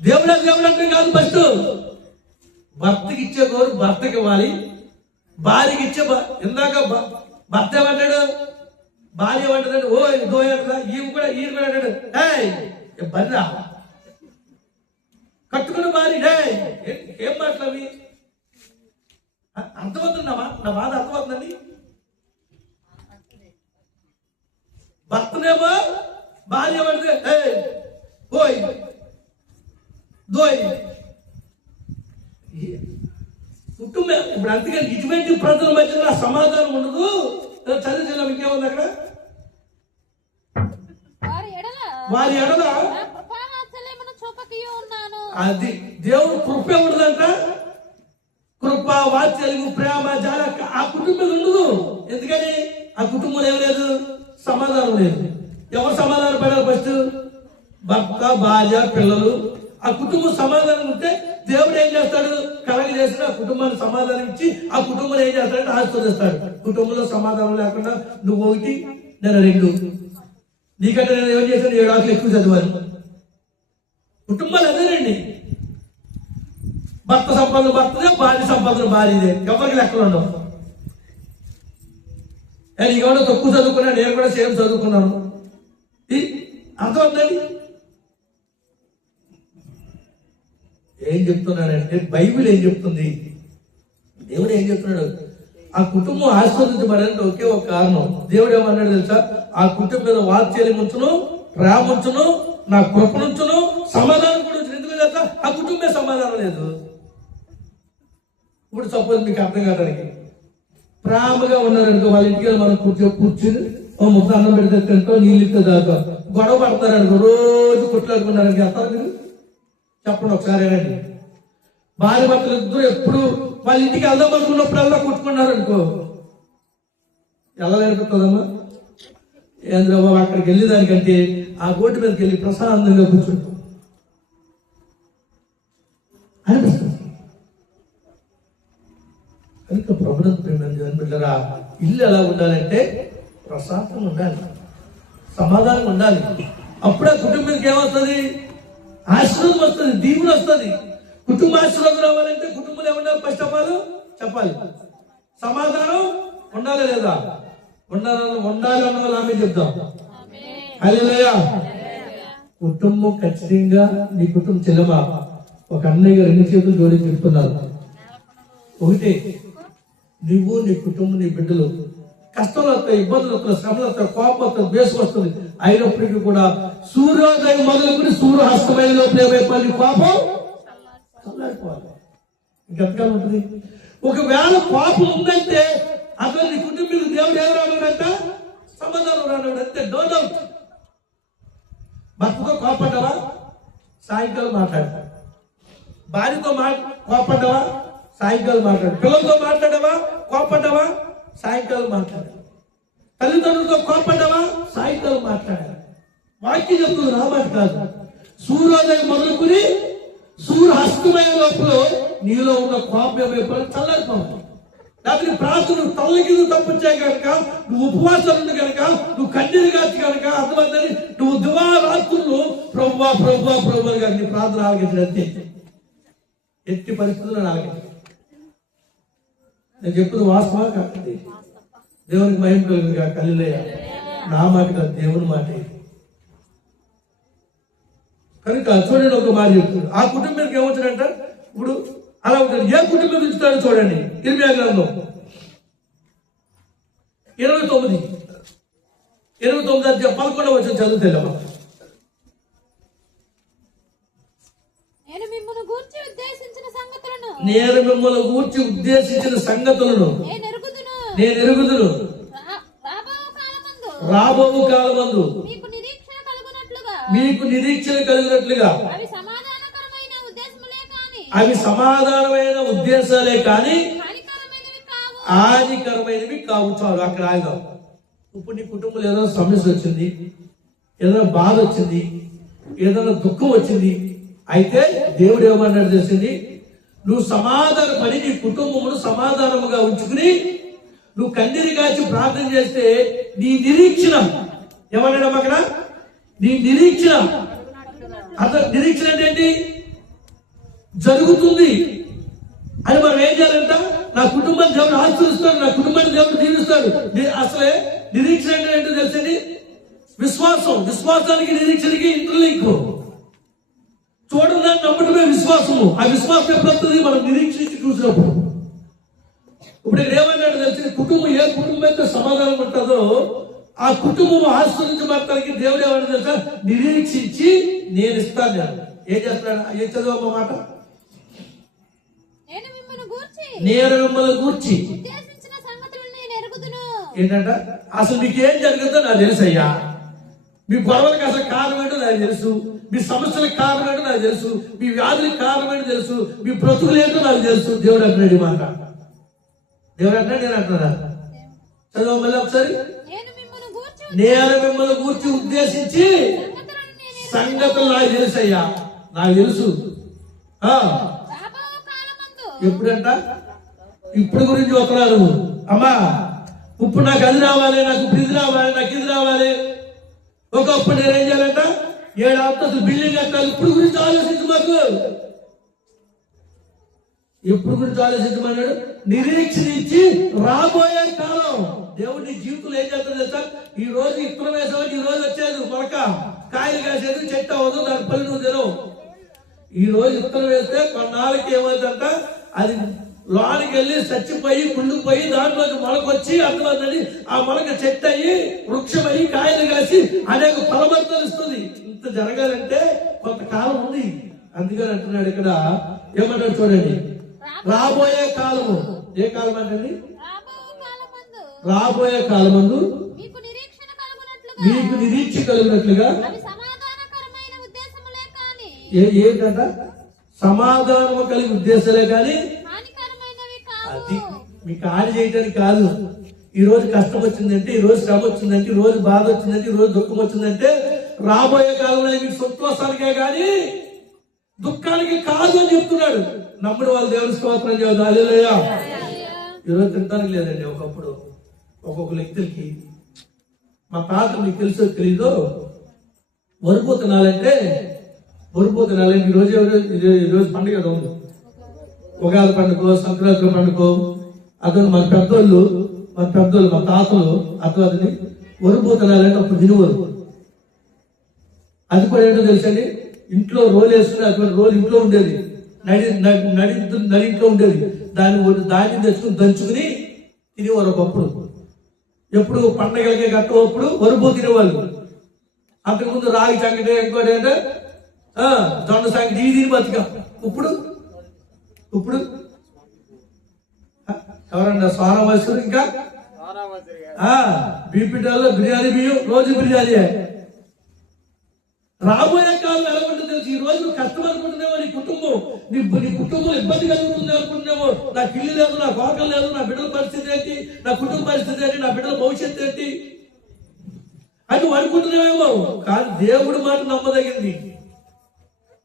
దేవుడు అంటే కాదు, ఫస్ట్ భర్తకి ఇచ్చే గౌరవం భర్తకి ఇవ్వాలి, భార్యకి ఇచ్చే ఇందాక భర్త ఏమంటాడు? భార్య ఏమంటుందంటే ఓ దోయ అంటారా? ఈయన కూడా అంటాడు బర్రా కట్టుకున్న భార్య ఏం మాట్లాడి అర్థమవుతుందమ్మా? నా బాధ అర్థమవుతుందండి. భర్తనేమో భార్య పడితే దోయ్ కుటుంబం ఇప్పుడు. అందుకని ఇటువంటి ప్రజల మధ్య సమాధానం ఉండదు. చదివించాం. ఇంకేముంది అక్కడ? వారి ఎడల అది దేవుడు కృప ఉండదంట. కృప, వాత్సల్యం, ప్రేమ, జాల ఆ కుటుంబం ఉండదు. ఎందుకని? ఆ కుటుంబంలో ఏం లేదు, సమాధానం లేదు. ఎవరు సమాధానం పడాలి? ఫస్ట్ భర్త, భార్య, పిల్లలు. ఆ కుటుంబం సమాధానం ఉంటే దేవుడు ఏం చేస్తాడు? కలగ చేసి ఆ కుటుంబానికి సమాధానం ఇచ్చి ఆ కుటుంబం ఏం చేస్తాడంటే ఆశీర్వదిస్తాడు. కుటుంబంలో సమాధానం లేకుండా నువ్వు ఒకటి, నేను రెండు, నీకంటే నేను ఏం చేశాను 7 ఆకులు ఎక్కువ చదివాను. కుటుంబాలు అదేనండి. భర్త సంపాదన భర్తదే, భార్య సంపాదన భార్యదే. ఎవరికి లెక్కలు ఉండవు. నీకెవడో తక్కువ చదువుకున్నా, నేను కూడా సేమ్ చదువుకున్నాను. అర్థం ఉందండి. ఏం చెప్తున్నాడంటే బైబిల్ ఏం చెప్తుంది, దేవుడు ఏం చెప్తున్నాడు? ఆ కుటుంబం ఆస్వాదించబడానికి ఒకే ఒక కారణం. దేవుడు ఏమన్నాడు తెలుసా? ఆ కుటుంబం మీద వాత్సల్యం ఉంచును, ప్రేమ ఉంచును, నా కృపనుంచును, సమాధానం కూడా ఉంచును. ఎందుకు తెలుసా? ఆ కుటుంబమే సమాధానం లేదు. ఇప్పుడు సపోజ్ మీకు అర్థం కావడానికి, ప్రేమగా ఉన్నారనుకో, వాళ్ళ ఇంటికి మనం కూర్చుని ఓ ముద్ద అన్నం పెడితే తింటో, నీళ్ళు ఇస్తే దాకా గొడవ పడతారనుకో, రోజు కొట్లాడుకున్నారనుకో, వెళ్తారు మీరు? చెప్పండి ఒకసారి. ఏనండి, భార్య భర్తలు ఇద్దరు ఎప్పుడు వాళ్ళ ఇంటికి వెళ్దాం అనుకున్నప్పుడల్లా కొట్టుకున్నారనుకో, ఎలా నేర్పుతుందమ్మా? ఏంద్ర బాబు, అక్కడికి వెళ్ళేదానికంటే ఆ గోటు మీదకి వెళ్ళి ప్రశాంతంగా కూర్చుంటాం అనిపిస్తుంది. కనుక ప్రభుత్వ ఇల్లు ఎలా ఉండాలంటే ప్రశాంతంగా ఉండాలి, సమాధానంగా ఉండాలి. అప్పుడే కుటుంబానికి ఏమొస్తుంది? ఆశీర్వాదం వస్తుంది, దీవులు వస్తుంది. కుటుంబ ఆశీర్వాదం రావాలంటే కుటుంబంలో ఏమన్నా ఫస్ట్ ఆఫ్ ఆల్ చెప్పాలి, సమాధానం ఉండాలి లేదా? ఉండాలి అన్న వాళ్ళు ఆమె చెప్తాం. హల్లెలూయా. కుటుంబం ఖచ్చితంగా నీ కుటుంబం చెల్లమా. ఒక అన్నయ్య 2 చేతులు జోడించి చెప్తున్నారు. ఒకటి, నువ్వు, నీ కుటుంబం, నీ బిడ్డలు కష్టాలు వస్తాయి, ఇబ్బందులు వస్తాయి, శ్రమలు వస్తాయి, కోపం వస్తుంది, ద్వేషం వస్తుంది. అయినప్పటికీ కూడా సూర్యోదయం మొదలుకొని సూర్యహస్తమైన లోపల ఏమైపోవాలి? కోపం చల్లారిపోవాలి. ఇంకెంతకాలం ఉంటుంది? ఒకవేళ కోపం ఉందంటే అసలు నీ కుటుంబం దేవుడు ఏం రావాలంట? సమాధానం రానివాడు అంతే. No doubt. భర్తతో కోపడ్డావా? సాయంకాలం మాట్లాడతా. భార్యతో కోపడ్డావా? సాయంకాలం మాట్లాడు. పిల్లలతో మాట్లాడావా? కోపడ్డావా? సాయంకాలం మాట్లాడాలి. తల్లిదండ్రులతో కోపడ్డావా? సాయంకాలం మాట్లాడాలి. వాక్యం చెప్తుంది, నా మాట కాదు. సూర్యోదయం మొదలుకుని సూర్యహస్తమైన లోపల నీలో ఉన్న కోపం ఏమైపోయి చల్లారిపోవాలి. రాత్రి ప్రార్థన తల్లికి నువ్వు తప్పించాయి కనుక, నువ్వు ఉపవాసాలు ఉంది కనుక, నువ్వు కన్నీరు కాచి కనుక, అర్థమైందని నువ్వు దివారాత్రులు ప్రభువా ప్రభువా ప్రభు గారు నీ ప్రార్థన ఆలకించడం అంతే. ఎట్టి పరిస్థితుల్లో ఆలకించడం. నేను చెప్పింది వాస్తవా కాదు? దేవునికి మహిమ కలుగుగా. హల్లెలూయా. నా మాట కాదు, దేవుని మాట. కనుక చూడండి, ఒక మాట చెప్తున్నాడు. ఆ కుటుంబానికి ఏమవుతాడంట? ఇప్పుడు అలా ఉంటాడు. ఏ కుటుంబం ఉంచుతాడో చూడండి. 29 గ్రంథం 29 11 వచ్చిన చదువుతే నేను మిమ్మల్ని గూర్చి ఉద్దేశించిన సంగతులను నేను ఎరుగుదును. రాబో కాలమందు మీకు నిరీక్షణ కలిగినట్లుగా అవి సమాధానమైన ఉద్దేశాలే కానీ హానికరమైనవి కావు. చాలు, అక్కడ ఆగుదాం. ఇప్పుడు నీ కుటుంబంలో ఏదైనా సమస్య వచ్చింది, ఏదైనా బాధ వచ్చింది, ఏదైనా దుఃఖం వచ్చింది, అయితే దేవుడు ఏమన్నాడు తెలిసింది? నువ్వు సమాధానపడి నీ కుటుంబమును సమాధానముగా ఉంచుకుని నువ్వు కన్నీరు కాచి ప్రార్థన చేస్తే నీ నిరీక్షణ ఏమన్నాడు అక్కడ? నీ నిరీక్షణ. అసలు నిరీక్షణ అంటే ఏంటి? జరుగుతుంది అని మనం ఏం చేయాలంట? నా కుటుంబాన్ని దేవుడు ఆశీర్వదిస్తాడు, నా కుటుంబాన్ని దేవుడు దీవిస్తాడు. అసలే నిరీక్షణ అంటే ఏంటో తెలిసింది? విశ్వాసం. విశ్వాసానికి నిరీక్షణకి ఇంటర్లింక్. చూడని నమ్మటమే విశ్వాసము. ఆ విశ్వాసం ఎప్పుడు వస్తుంది? మనం నిరీక్షించి చూసినప్పుడు. ఇప్పుడు ఏమన్నాడు తెలిసింది? కుటుంబం ఏ కుటుంబం అయితే సమాధానం ఉంటుందో ఆ కుటుంబం ఆశీర్వదించబడటానికి దేవుడు ఏమన్నా తెలుసా? నిరీక్షించి నేను ఇస్తాను. నేను ఏం చేస్తాడు? ఏం చదువు మాట? నేను మిమ్మల్ని గూర్చి ఏంటంట, అసలు మీకు ఏం జరుగుతుందో నాకు తెలుసు అయ్యా, మీ గొడవలకు అసలు కారణం ఏంటో నాకు తెలుసు, మీ సమస్యలకు కారణం ఏంటో నాకు తెలుసు, మీ వ్యాధులకు కారణం ఏంటో తెలుసు, మీ బ్రతుకులు ఏంటో నాకు తెలుసు. దేవుడు అంటున్నాడు ఈ మాట. దేవుడు అంటున్నాడు, నేను అంటున్నారా? చదువు మళ్ళీ ఒకసారి. నేను మిమ్మల్ని గూర్చి ఉద్దేశించి సంగతులు నాకు తెలుసు అయ్యా, నాకు తెలుసు. ఎప్పుడంట? ఇప్పుడు గురించి వస్తున్నారు. అమ్మా ఇప్పుడు నాకు అది రావాలి, నాకు ఇప్పుడు ఇది రావాలి, నాకు ఇది రావాలి. ఒకప్పుడు నేనేం చేయాలంట, 7 అంతస్తులు బిల్డింగ్ కట్టాలి. ఇప్పుడు గురించి ఆలోచించు మాకు. ఎప్పుడు గురించి ఆలోచించమన్నాడు? నిరీక్షణ ఇచ్చి రాబోయే కాలం. దేవుడు నీ జీవితంలో ఏం చేస్తాడు తెలుసా? ఈ రోజు ఇత్తనం వేసావు, ఈ రోజు వచ్చేది మొలక, కాయలు కాసేది, చెట్టు అవ్వదు, దాని పని నువ్వు తినవు. ఈ రోజు ఇత్తనం వేస్తే కొన్నాళ్ళకి ఏమవుతుందంట, అది లోనికి వెళ్ళి చచ్చిపోయి కుళ్ళిపోయి దాంట్లోకి మొలకొచ్చి అర్థమవుతుంది. ఆ మొలక చెట్టు అయ్యి వృక్షమయ్యి కాయలు కాసి అనేక ఫలభర్తలు ఇస్తుంది. ఇంత జరగాలంటే కొంతకాలం ఉంది. అందుకని అంటున్నాడు ఇక్కడ, ఏమన్నాడు చూడండి, రాబోయే కాలము. ఏ కాలం అంటండి? రాబోయే కాలమందు మీకు నిరీక్ష కలుగునట్లుగా. ఏంటంట? సమాధానము కలిగి ఉద్దేశాలే కానీ అది మీకు హాని చేయడానికి కాదు. ఈ రోజు కష్టం వచ్చిందంటే, ఈ రోజు శ్రమ వచ్చిందంటే, ఈ రోజు బాధ వచ్చిందంటే, ఈ రోజు దుఃఖం వచ్చిందంటే రాబోయే కాలంలో మీకు సంతోషానికే కానీ దుఃఖానికి కాదు అని చెప్తున్నాడు. నమ్ముడు వాళ్ళు దేవుని స్తోత్రం చేయదు. హల్లెలూయా. ఈరోజు తినడానికి లేదండి. ఒకప్పుడు ఒక్కొక్క వ్యక్తులకి, మా తాత మీకు తెలుసో తెలీదు, వరుపు తినాలంటే ఈరోజు పండుగ ఉంది, ఉగాది పండుగ, సంక్రాంతి పండుగ. అతను మన పెద్దోళ్ళు మా తాతలు అతని వరుపు తినాలంటే అప్పుడు తినేవారు. అది కూడా ఏంటో తెలుసండి, ఇంట్లో రోలు వేసుకుని అటువంటి రోలు ఇంట్లో ఉండేది, నడి ఇంట్లో ఉండేది. దాన్ని తెచ్చుకుని దంచుకుని తినేవారు ఒకప్పుడు. ఎప్పుడు పండగలకే కట్టప్పుడు వరుపు తినేవాళ్ళు. అంతకుముందు రాగి సంగటి, ఇంకోటి అంటే దొండ సంగటి, ఇది బతిక. ఇప్పుడు ఎవరన్నా సోనా మసూరు, ఇంకా బీపీటాల్లో బిర్యానీ, బియ్యం రోజు బిర్యానీ. రాబోయే కాలం ఎలా ఉంటుంది తెలుసు? ఈ రోజు కష్టం అనుకుంటున్నామో, నీ కుటుంబం ఇబ్బంది కలుగుతుంది అనుకుంటున్నామో, నాకు ఇల్లు లేదు, నా కోకలు లేదు, నా బిడ్డల పరిస్థితి ఏంటి, నా కుటుంబ పరిస్థితి ఏంటి, నా బిడ్డల భవిష్యత్తు ఏంటి అని నువ్వు అనుకుంటున్నావేమో. కానీ దేవుడు మాట నమ్మదగింది.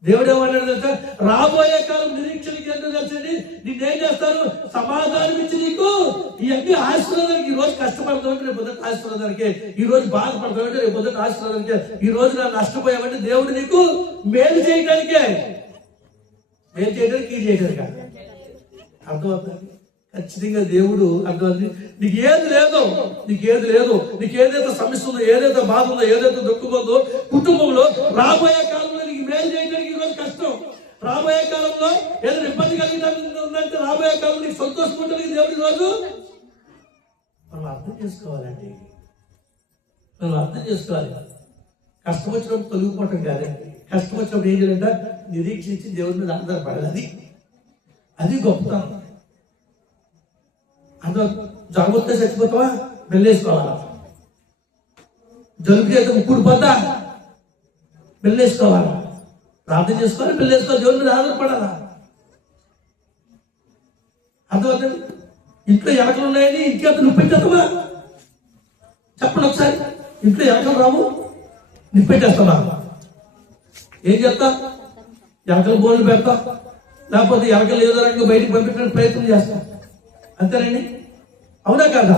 దేవుడు ఏమన్నాడు తెలుసా? రాబోయే కాలం నిరీక్షణకి ఏంటో తెలుసండి, నిన్నేం చేస్తారు? సమాధానం ఇచ్చి నీకు ఇవన్నీ ఆశీర్వాదానికి. ఈ రోజు కష్టపడతామంటే రేపు పొద్దుట ఆశీర్వాదానికే, ఈ రోజు బాధపడతామంటే రేపు పొద్దుట ఆశీర్వాదానికే, ఈ రోజు నా నష్టపోయామంటే దేవుడు నీకు మేలు చేయడానికే, మేలు చేయడానికి, ఇది చేయడానికి. అర్థమవుతుంది? ఖచ్చితంగా దేవుడు అర్థమవుతుంది. నీకు ఏది లేదు, నీకు ఏదైతే సమస్య ఉందో, ఏదైతే బాధ ఉందో, ఏదైతే దుఃఖం ఉందో కుటుంబంలో, రాబోయే కాలంలో నీకు మేలు చేయడానికి ఈరోజు కష్టం. రాబోయే కాలంలో ఏదైనా ఇబ్బంది కలిగిందంటే, రాబోయే కాలంలో నీకు సంతోషం ఉంటుంది దేవుడి రోజు. మనం అర్థం చేసుకోవాలండి, కష్టం వచ్చినప్పుడు తొలగిపోవటం కాదండి. కష్టం వచ్చినప్పుడు ఏం చేయాలంటే నిరీక్షించి దేవుడి మీద ఆధారపడాలి. అది గొప్పతనం. అందులో జరుగుతే చచ్చిపోతావా, వెళ్ళేసుకోవాలా? జలుబు చేత ముక్కుడు పోతా, వెళ్ళేసుకోవాలా? ప్రార్థన చేసుకోవాలి, వెళ్ళేసుకోవాలి, దేవుడి మీద ఆధారపడాలా? అర్థమవుతుంది? ఇంట్లో ఎలకలు ఉన్నాయని ఇంటికి అంత నిప్పెట్టేస్తావా? చెప్పండి ఒకసారి. ఇంట్లో ఎలకలు రావు, నిప్పెట్టేస్తావా? ఏం చేస్తా? ఎలకలు బోర్లు పెడతా, లేకపోతే ఎలకలు ఏదో రకంగా బయటకు పంపించడానికి ప్రయత్నం చేస్తా. అంతేనండి, అవునా కాదా?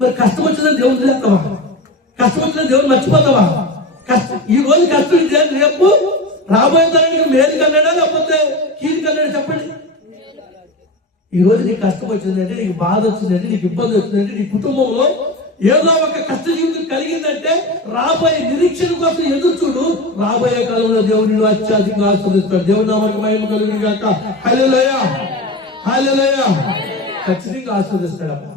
మరి కష్టం వచ్చిందని దేవుడు చేస్తావా? కష్టం వచ్చిందని దేవుడు మర్చిపోతావా? ఈ రోజు కష్టం రేపు రాబోయే తరానికి మేలు కన్నాడా లేకపోతే కీడు కన్నాడా? చెప్పండి. ఈ రోజు నీకు కష్టం వచ్చిందంటే, నీకు బాధ వచ్చిందంటే, నీకు ఇబ్బంది వచ్చిందంటే, నీ కుటుంబంలో ఏదో ఒక కష్ట జీవితం కలిగిందంటే రాబోయే నిరీక్షణ కోసం ఎదురు చూడు. రాబోయే కాలంలో దేవుడిని అత్యధికంగా ఆశీర్వదిస్తాడు. దేవుడి నామానికి మహిమ కలుగును గాక. హల్లెలూయా, హల్లెలూయా. ఖచ్చితంగా ఆశీర్వదిస్తాడమ్మా,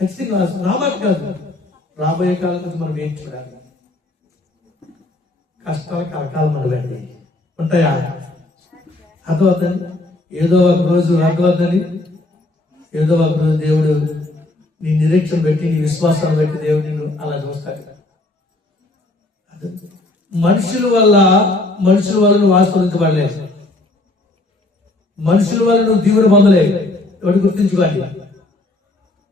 ఖచ్చితంగా. నామాట కాదు, రాబోయే కాలం నుంచి మనం ఏం చూడాలి? కష్టాలు కలకాలం మనవండి ఉంటాయా? అర్థమవుతుంది? ఏదో ఒక రోజు దేవుడు నీ నిరీక్షణ పెట్టి నీ విశ్వాసాన్ని పెట్టి దేవుడు నిన్ను అలా చూస్తాడు. మనుషుల వల్ల నువ్వు ఆస్వాదించబడలేదు. మనుషుల వల్ల నువ్వు దీవుని పొందలేదు. ఎవరు గుర్తించుకోండి,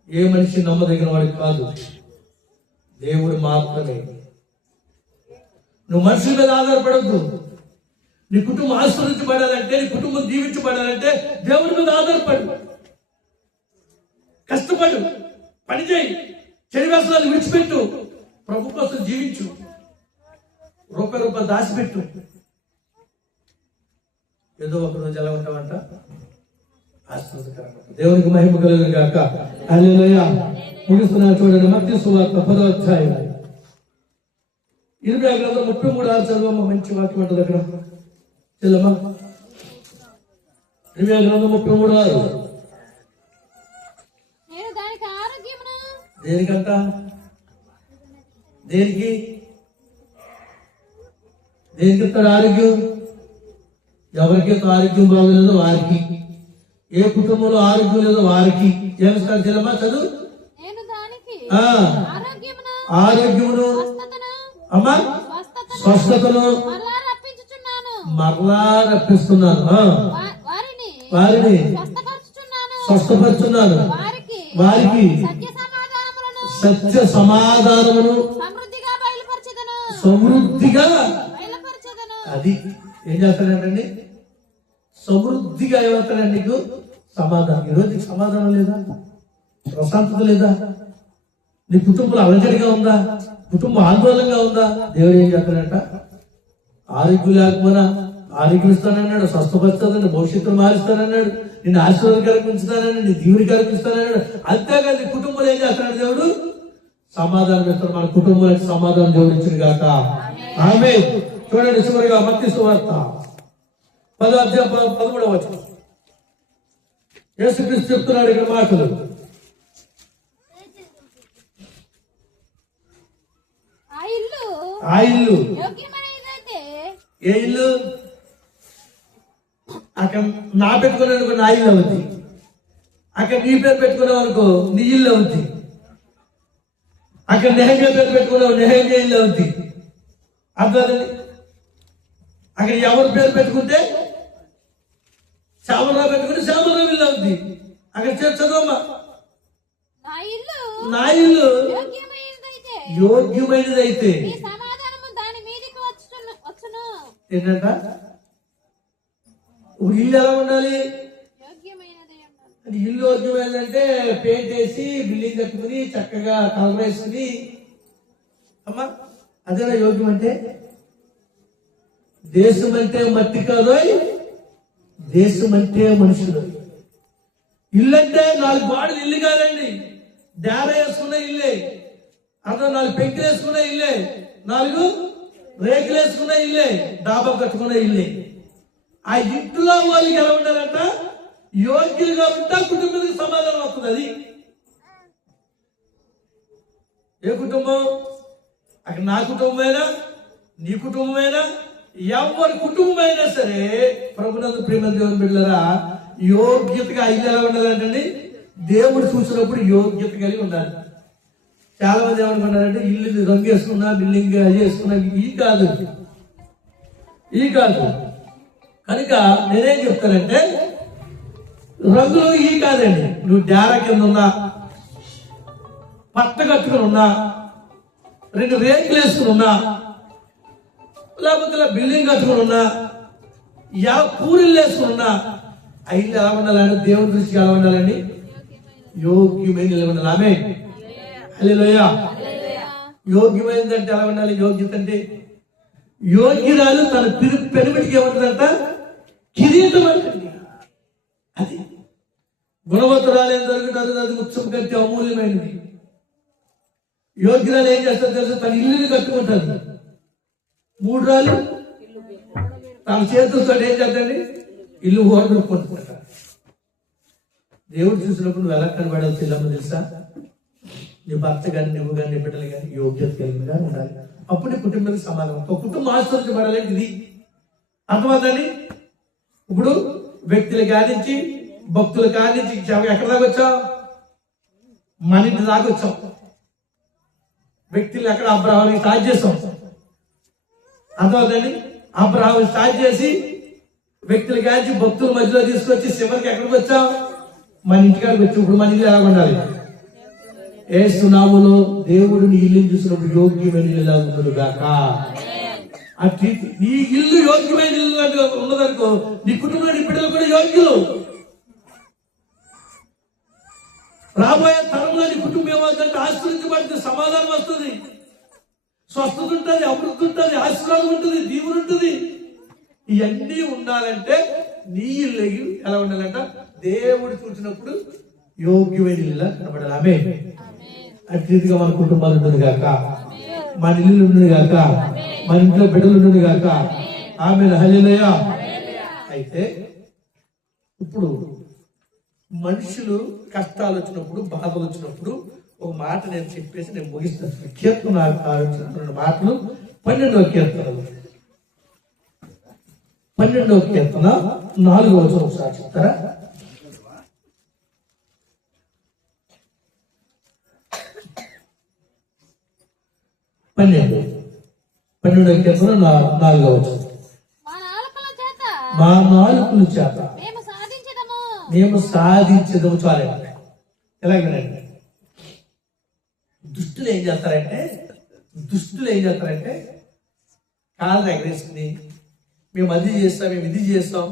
ఏ మనిషి నమ్మదగిన వాడికి కాదు, దేవుడు మాత్రమే. నువ్వు మనుషుల మీద ఆధారపడద్దు. నీ కుటుంబం ఆస్వాదించబడాలంటే, నీ కుటుంబం జీవించబడాలంటే దేవుడి మీద ఆధారపడు. కష్టపడు, పనిచేయి, చెడు వ్యసనాలు విడిచిపెట్టు, ప్రభు కోసం జీవించు, రూపాయి దాచిపెట్టు. ఏదో ఒక రోజు ఎలా ఉంటామంట ఆస్వాదికరంగా. దేవునికి మహిమ కలుగును గాక. హల్లెలూయా. ముగిస్తున్నా చూడండి, మత్తయి సువార్త 10వ అధ్యాయం 33 చదవమ్మ. మంచి వాక్యం ఉంటుంది అక్కడ. చెల్లమ్మా, 33 దేనికంట? దేనికి ఇస్తాడు ఆరోగ్యం? ఎవరికైతే ఆరోగ్యం బాగోలేదో వారికి, ఏ కుటుంబంలో ఆరోగ్యం లేదో వారికి ఏమిస్తాడు? చెల్లమ్మా చదువు. ఆరోగ్యమును అమ్మా స్వస్థతను మరలా రప్పిస్తున్నాను, వారిని స్వస్థపరుచున్నాను, వారికి సత్య సమాధానమును సమృద్ధిగా. అది ఏం చేస్తాడండి? సమృద్ధిగా ఏమవుతాడండి నీకు? సమాధానం. ఈరోజు నీకు సమాధానం లేదా? ప్రశాంతత లేదా? నీ కుటుంబంలో అలజడిగా ఉందా? కుటుంబం ఆందోళనగా ఉందా? దేవుడు ఏం చేస్తాడంట? ఆరోగ్యం లేకపోయినా ఆరోగ్యం ఇస్తానన్నాడు, స్వస్థపరుస్తానన్నాడు, భవిష్యత్తును మారుస్తానన్నాడు, నిన్ను ఆశీర్వాదకరంగా ఉంచుతానన్నాడు, నీ దీవుని కల్పిస్తానన్నాడు. అంతేకాదు నీ కుటుంబంలో ఏం చేస్తాడు దేవుడు? సమాధానం ఇస్తాడు. మన కుటుంబానికి సమాధానం జోడించును గాక. ఆమేన్. చూడండి చివరిగా మత్తయి సువార్త 10వ అధ్యాయం 13వ వచనం. యేసుక్రీస్తు చెప్తున్నాడు ఇక్కడ మాటలు. ఆ ఇల్లు ఏ ఇల్లు? అక్కడ నా పెట్టుకున్నాను అనుకో, నా ఇల్లు అవుద్ది. అక్కడ నీ పేరు పెట్టుకున్నావు అనుకో, నీ ఇల్లు అవుద్ది. అక్కడ నెహమ్యా పేరు పెట్టుకున్నావు, నెహమ్యా ఇల్లు అవుద్ది. అర్థాలండి? అక్కడ ఎవరి పేరు పెట్టుకుంటే శ్యామరావు పెట్టుకుంటే శ్యామరావు ఇల్లు అవుద్ది. అక్కడ చదవమ్మా, నా ఇల్లు యోగ్యమైనదైతే ఏంటంట? ఇప్పుడు ఇల్లు ఎలా ఉండాలి? ఇల్లు యోగ్యమైనదంటే పెయింట్ వేసి బిల్డింగ్ కట్టుకుని చక్కగా కలర్ వేసుకుని, అమ్మా అదేనా యోగ్యం అంటే? దేశం అంటే మట్టి కాదు, దేశం అంటే మనుషులు. ఇల్లు అంటే 4 గోడలు ఇల్లు కాదండి. డేర వేసుకున్న ఇల్లే, అతను 4 పెంకులు వేసుకున్న ఇల్లే, 4 రేకులు వేసుకున్న ఇల్లే, డాబా కట్టుకున్న ఇల్లే. ఆ ఇంట్లో వాళ్ళకి ఎలా ఉండాలంట? యోగ్యులుగా ఉంటా కుటుంబానికి సమాధానం వస్తుంది. అది ఏ కుటుంబం? అక్కడ నా కుటుంబమైనా నీ కుటుంబమైనా ఎవరి కుటుంబమైనా సరే ప్రభునందు ప్రేమ దేవుని బిడ్డలారా, యోగ్యతగా ఇల్లు ఎలా ఉండాలంటండి? దేవుడు చూసినప్పుడు యోగ్యత కలిగి ఉండాలి. చాలా మంది ఏమనుకున్నారంటే ఇల్లు రంగు వేసుకున్నా, బిల్డింగ్ అది వేసుకున్నా, ఈ కాదు. కనుక నేనేం చెప్తానంటే, రంగులు ఈ కాదండి. నువ్వు డేరా కింద ఉన్నా, పట్ట కట్టుకుని ఉన్నా, 2 రేకులు వేసుకుని ఉన్నా, లేకపోతే ఇలా బిల్డింగ్ కట్టుకుని ఉన్నా, పూరిల్లు వేసుకుని ఉన్నా, ఆ ఇల్లు ఎలా ఉండాలంటే దేవుని దృష్టికి ఎలా ఉండాలండి? యోగ్యమైన ఎలా ఉండాలి. ఆమేన్. హల్లెలూయా. యోగ్యమైనదంటే ఎలా ఉండాలి? యోగ్యత అంటే యోగ్యురాలు తన పెనిమిటికి ఏమంటుందంట? కిరీటం అంటండి. అది గుణవంతురాలు ఏం జరుగుతుంది? అది ముత్యం కంటే అమూల్యమైనది. యోగ్యురాలు ఏం చేస్తారు తెలుసు? తన ఇల్లుని కట్టుకుంటుంది. 3 రాళ్ళు తన చేతులతో ఏం చేద్దండి? ఇల్లు ఓడుకుంటుంటారు. దేవుడు చూసినప్పుడు నువ్వు ఎలా కనబడాలి చెల్లమ్మ తెలుసా? నీ భర్త కానీ, నువ్వు కానీ, నీ బిడ్డలు కానీ యోగ్యత కలిగినగా ఉండాలి. అప్పుడు నీ కుటుంబానికి సమాధానం. ఒక కుటుంబం ఆశ్చర్యపడాలి. ఇది అర్థమవుతండి. ఇప్పుడు వ్యక్తులు కానించి, భక్తులు కానించి ఎక్కడ దాకా వచ్చావు? మన ఇంటి దాకా వచ్చాం. వ్యక్తులు ఎక్కడ అబ్రహాంని స్టార్ట్ చేస్తాం. అర్థమవుతండి. అబ్రహాం స్టార్ట్ చేసి వ్యక్తుల కాంచి భక్తుల మధ్యలో తీసుకొచ్చి చివరికి ఎక్కడికి వచ్చాం? మన ఇంటికాడికి వచ్చి ఇప్పుడు మన ఇల్లు ఎలా ఉండాలి? ఏసునామములో దేవుడు నీ ఇల్లుని చూసినప్పుడు యోగ్యమైన ఇల్లు ఎలా ఉండదు గాక. అట్లా నీ ఇల్లు యోగ్యమైన ఇల్లు ఉన్నదనుకో, నీ కుటుంబంలో నీ బిడ్డలు కూడా యోగ్యులు. రాబోయే తరంలో నీ కుటుంబం ఏమవుతుందంటే ఆశ్రయించబడితే సమాధానం వస్తుంది, స్వస్థత ఉంటుంది, అభివృద్ధి ఉంటుంది, ఆశీర్వాదం ఉంటుంది, దీవులు ఉంటుంది. ఇవన్నీ ఉండాలంటే నీ ఇల్లు ఎలా ఉండాలంట? దేవుడు చూసినప్పుడు యోగ్యమైన ఇల్లు కనబడాలి. ఆమేన్. అట్లా మన కుటుంబాలు ఉంటుంది కాక, మన ఇల్లు ఉంటుంది కాక, మన ఇంట్లో బిడ్డలు ఉంటుంది కాక. ఆమేన్. హల్లెలూయా. అయితే ఇప్పుడు మనుషులు కష్టాలు వచ్చినప్పుడు, బాధలు వచ్చినప్పుడు ఒక మాట నేను చెప్పేసి నేను ముగిస్తాను. కీర్తన మాటలు 12వ కీర్తనలు, 12వ కీర్తన 4వ వచనం ఒకసారి చెప్తారా? 12వ కీర్తన 4వ వచనం. మా నాలుకల చేత మేము సాధించదము. చాలండి. ఎలాగనండి? దుష్టులు ఏం చేస్తారంటే కాళ్ళ దగ్గరేసుకుని మేము అది చేస్తాం, మేము ఇది చేస్తాం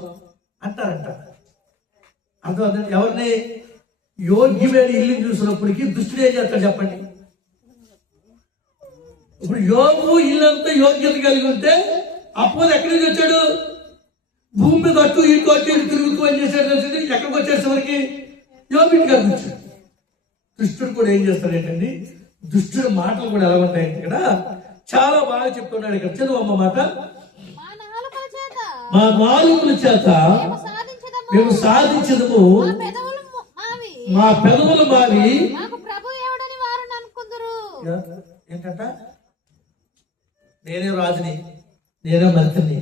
అంటారంట. అర్థం ఎవరిని? యోగ్యమైన ఇల్లు చూసినప్పటికీ దుష్టుడు ఏం చేస్తాడు చెప్పండి? ఇప్పుడు యోగు ఇల్లంతా యోగ్యత కలిగి ఉంటే అప్పుడు ఎక్కడి నుంచి వచ్చాడు? భూమి మీద అటు ఇటు తిరుగుతూ ఏం చేశాడు? ఎక్కడికి వచ్చాడు? చివరికి యోగిని కలిగి వచ్చాడు. దుష్టుడు కూడా ఏం చేస్తాడు ఏంటండి? దుష్టుడు మాటలు కూడా ఎలా ఉంటాయంటే ఇక్కడ చాలా బాగా చెప్తున్నాడు. ఇక్కడ చదువు అమ్మ మాట. మా నాలుకల చేత మేము సాధించదము, మా పెదవులు మారి. ఏంటంట? నేనే రాజుని, నేనే మంత్రిని.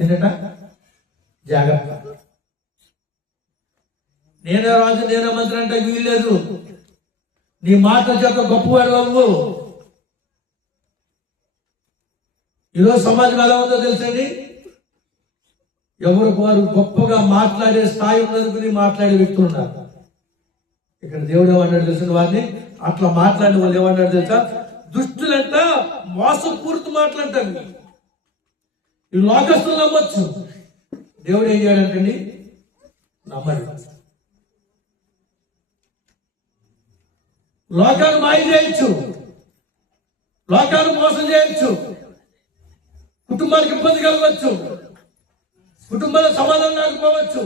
ఏంటంట? జాగ్రత్త. నేనే రాజు, నేనే మంత్రి అంటే వీల్లేదు. నీ మాటల చేత గొప్పవాడు బాబు. ఈరోజు సమాజం ఎలా ఉందో తెలుసండి? ఎవరు వారు గొప్పగా మాట్లాడే స్థాయి ఉన్నందుకుని మాట్లాడే వ్యక్తులు ఉన్నారు. ఇక్కడ దేవుడు ఏమన్నాడు తెలిసిన వారిని అట్లా మాట్లాడిన వాళ్ళు ఏమన్నాడు తెలుసా? దుష్టులంట మోసపూరిత మాట్లాడతారు. ఈ లోకస్తులు నమ్మొచ్చు, దేవుడు ఏం చేయాలంటండి? నమ్మడు. లోకాన్ని మాయ చేయొచ్చు, లోకాన్ని మోసం చేయొచ్చు, కుటుంబానికి ఇబ్బంది కలగవచ్చు, కుటుంబంలో సమాధానం లేకపోవచ్చు,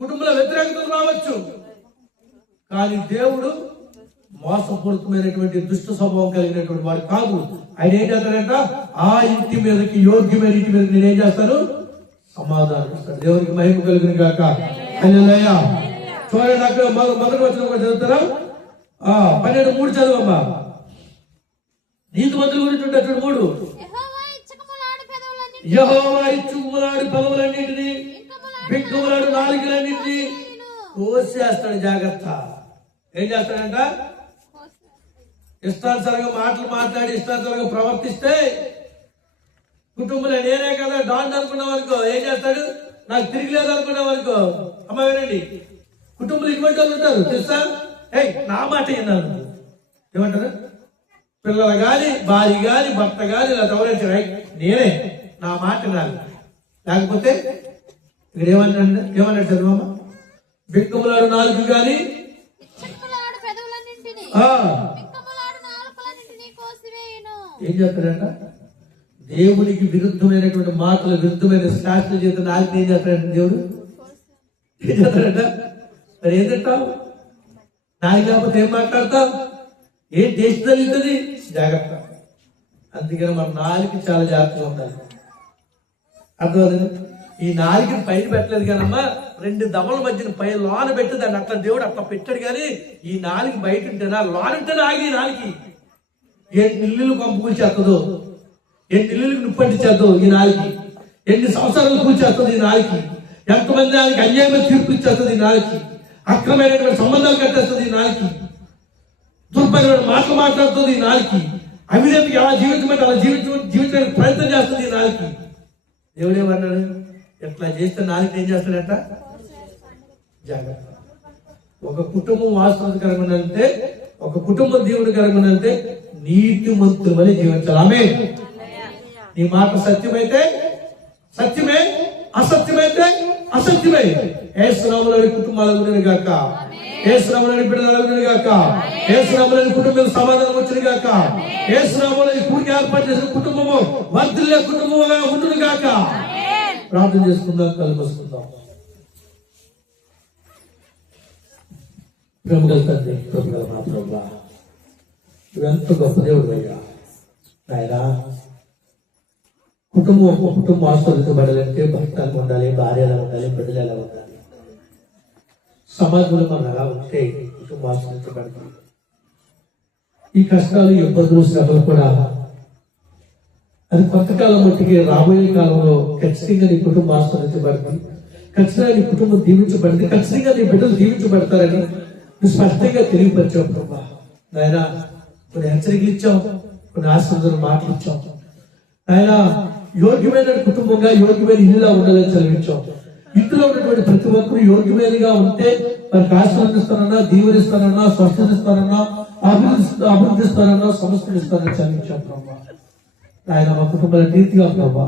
కుటుంబంలో వ్యతిరేకతలు రావచ్చు. కానీ దేవుడు మోసపూరితమైనటువంటి దుష్ట స్వభావం కలిగినటువంటి వాడు కాదు. ఆయన ఏం చేస్తాడంట? ఆ ఇంటి మీదకి, యోగ్యమైన ఇంటి మీద నేనేం చేస్తాను? సమాధానం ఇస్తాడు. దేవునికి మహిమ కలిగిన గాక. హల్లెలూయా. చూడండి, అక్కడ మొదటి వచనం కూడా చదువుతారా? 12:3 చదువమ్మా. నీతిమంతుల గురించి ఉంటాడు. 3 యెహోవా ఇచ్చుకుమలాడు పెదవులన్నింటినీ, బిక్కములాడు నాలుకలన్నింటినీ కోసేస్తాడు. జాగ్రత్త. ఏం చేస్తాడంట? ఇష్టానుసారంగా మాటలు మాట్లాడి ఇష్టానుసారంగా ప్రవర్తిస్తే కుటుంబంలో నేనే కదా డాన్ అనుకున్నాం అనుకో, ఏం చేస్తాడు? నాకు తిరిగి లేదు అనుకున్నాం అనుకో. అమ్మ వినండి, కుటుంబంలో ఇటువంటి వాళ్ళు ఉంటారు తెలుసా? నా మాట విన్నాను ఏమంటారు? పిల్లలు గాని, భార్య గాని, భర్త గాని, ఇలా ఎవరైతే నేనే నా మాట వినాలి. లేకపోతే ఇక్కడ ఏమన్నాడు చదువమ్మ? బిక్కములాడు నాలుగు గాని ఏం చేస్తాడంట? దేవునికి విరుద్ధమైనటువంటి మాటలు, విరుద్ధమైన శాస్త్రం చేత నాలుగు ఏం చేస్తాడంట? దేవుడు ఏం చేస్తాడంట? మరి ఏం తింటావు? నాలుగు లేకపోతే ఏం మాట్లాడతావు? ఏం టేస్ట్ తగ్గుతుంది? జాగ్రత్త. అందుకని మన నాలుగు చాలా జాగ్రత్తగా ఉండాలి. అర్థమవుతుంది? ఈ నాలుగుని పైన పెట్టలేదు కానమ్మా, 2 దమల మధ్యన పై లోన పెట్టి దాన్ని అట్లా దేవుడు అట్లా పెట్టాడు. కానీ ఈ నాలుగు బయట ఉంటేనా, లోన ఉంటేనే ఆగి నాలుగు ఎన్ని ఇల్లులు పంపు కూల్చేస్తుందో, ఎన్ని ఇల్లులకు నిప్పంటించేద్దో ఈ నాలుగు, ఎన్ని సంవత్సరాలు కూల్చేస్తుంది ఈ నాలుగు, ఎంతమంది ఆయనకి అన్యాయమైన తీర్పు ఇచ్చేస్తుంది ఈ నాలుగు, అక్రమైనటువంటి సంబంధాలు కట్టేస్తుంది ఈ నాలుగు. దుర్భరమైన మాటలు మాట్లాడుతుంది ఈ నాలుగు. అవినీతికి ఎలా జీవించమంటే అలా జీవించడానికి ప్రయత్నం చేస్తుంది ఈ నాలుగు. దేవుడు ఏమన్నాడు? ఎట్లా చేస్తే నాలుగు ఏం చేస్తాడట? జాగ్రత్త. ఒక కుటుంబం వాస్తవికరంగా ఉండాలంటే, ఒక కుటుంబం దేవుడికరంగా ఉండాలంటే నీతిమంతుల వలె జీవించాలి. ఆమేన్. నీ మాట సత్యమైతే సత్యమే, అసత్యమైతే అసత్యమే. యేసు నామములో కుటుంబాలు ఉండును గాక, యేసు నామములో బిడ్డలు ఉండును గాక, యేసు నామములో కుటుంబం సమాధానం వచ్చును గాక, యేసు నామములో ఈ కూడిక ఏర్పాటు చేసిన కుటుంబము వర్ధిల్లే కుటుంబముగా ఉండును గాక. ప్రార్థన చేసుకుందాం, కళ్ళు మూసుకుందాం. ప్రేమగల తండ్రి, ప్రేమగల మా ప్రభువా, నువ్వెంత గొప్ప దేవుడు అయ్యా నాయనా. కుటుంబం ఆస్వాదించబడాలంటే భర్త ఎలా ఉండాలి, భార్య ఎలా ఉండాలి, బిడ్డలు ఎలా ఉండాలి. సమాజంలో మనం ఎలా ఉంటే కుటుంబం ఆస్వాదించబడుతుంది. ఈ కష్టాలు, ఇబ్బందులు, శ్రమలు కూడా అది కొంతకాలం మట్టికి రాబోయే కాలంలో ఖచ్చితంగా నీ కుటుంబం ఆస్వాదించబడుతుంది, ఖచ్చితంగా నీ కుటుంబం దీవించబడుతుంది, ఖచ్చితంగా నీ బిడ్డలు దీవించబడతారని నువ్వు స్పష్టంగా తెలియపరిచావు ప్రభా. నాయన కొన్ని హెచ్చరికలు ఇచ్చావు, కొన్ని ఆశీర్వాదాలు మాటలు ఇచ్చావు. ఆయన యోగ్యమైన కుటుంబంగా, యోగ్యమైన ఇల్లులా ఉండాలని చదివించాం. ఇంట్లో ఉన్నటువంటి ప్రతి ఒక్కరు యోగ్యమైనగా ఉంటే వారికి ఆశీర్వదిస్తానన్నా, దీవెనిస్తానన్నా, స్వస్థనిస్తానన్నా, అభివృద్ధిస్తానన్నా, సంస్కరిస్తానని చదివించాం ప్రభా. ఆయన మా కుటుంబాల నీతిగా ప్రభా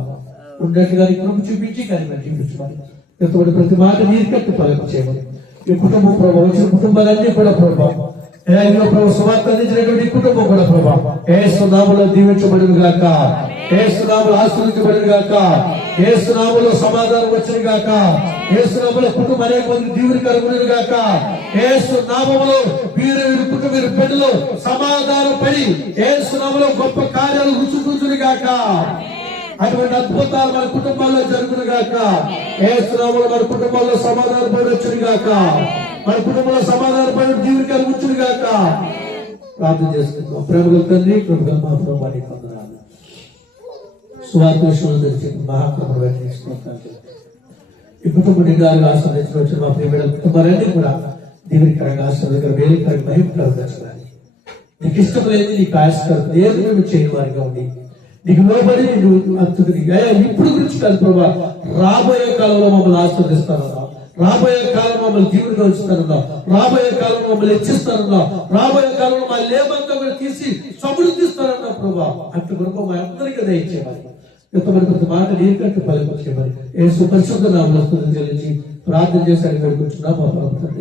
ఉన్నట్టుగా కృప చూపించి కానీ మేము చూపించమని, ఎంతమంది ప్రతి మాట నీరు కట్టి ఫలం చేయమని. ఈ కుటుంబం ప్రభావ వచ్చిన కుటుంబాలన్నీ కూడా ప్రభావం ప్రభావ సువార్త అందించినటువంటి కుటుంబం కూడా ప్రభావం యేసు నామములో దీవించబడును గాక, యేసు నామములో ఆశీర్వదించబడును గాక, యేసు నామములో సమాధానం వచ్చును గాక, యేసు నామములో కుటుంబం అనేక మంది దీవెనకరమును గాక, యేసు నామములో వీరు కుటుంబ బిడ్డలు సమాధానం పడి యేసు నామములో గొప్ప కార్యాలు రుచి గాక. అటువంటి అద్భుతాలు మన కుటుంబాల్లో జరుగును గాక. యేసు నామములో మన కుటుంబాల్లో సమాధాన పడి వచ్చును గాక, మన కుటుంబంలో సమాధాన పడి జీవితాలు వచ్చును గాక. ప్రార్థన చేసుకుంటాం. ప్రేమగల తండ్రి, కృపగల మా ప్రభువానికి వందనాలు. సువార్త విషయంలో తెలిసి మహాకృపను వ్యక్తించుకుంటాను. ఈ కుటుంబ నిండాలుగా ఆస్వాదించిన వచ్చిన మా ప్రియమైన కుటుంబాలన్నీ కూడా దీవెనకరంగా, ఆశీర్వాదకరంగా, మేలుకరంగా, మహిమకరంగా చేయాలి. నీకు ఇష్టం లేదు, నీకు ఆశకరం ఏది మేము చేయని వారిగా ఉండి నీకు లోబడి నువ్వు అంతకు ఇప్పుడు గురించి కాదు ప్రభా, రాబోయే కాలంలో మమ్మల్ని ఆస్వాదిస్తానన్నా, రాబోయే కాలంలో మమ్మల్ని జీవులుగా ఉంచుతానన్నా, రాబోయే కాలంలో మమ్మల్ని హెచ్చిస్తానన్నా, రాబోయే కాలంలో మా లేబంతా కూడా తీసి సమృద్ధిస్తానన్నా ప్రభా. అటు వరకు మా అందరికీ దయచేయాలి. ఎంతమంది ప్రతి మాట నీరు కట్టి ఫలించేయమని యేసు పరిశుద్ధ నామములో స్తుతులు చెల్లించి ప్రార్థన చేసి అడిగడుకుంటున్నా మా ప్రభుత్వం.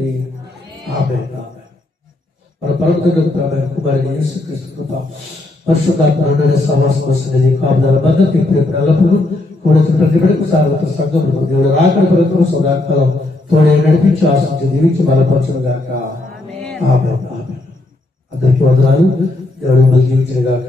ఆమేన్. మన ప్రభుత్వ కుమారుని యేసుక్రీస్తు కృప, పరిశుద్ధాత్మ సహవాసం వస్తున్నది, కాపుదల భద్రత ఇప్పుడు ఎల్లప్పుడూ కూడా ప్రతి బిడ్డకు సార్వత్ర సంఘములకు దేవుడు రాకడ ప్రభుత్వం సదాకాలం తోడే నడిపించి ఆశించి దీవించి బలపరచును గాక. ఆమేన్. అందరికీ వందనాలు. దేవుడు మిమ్మల్ని జీవించిన గాక.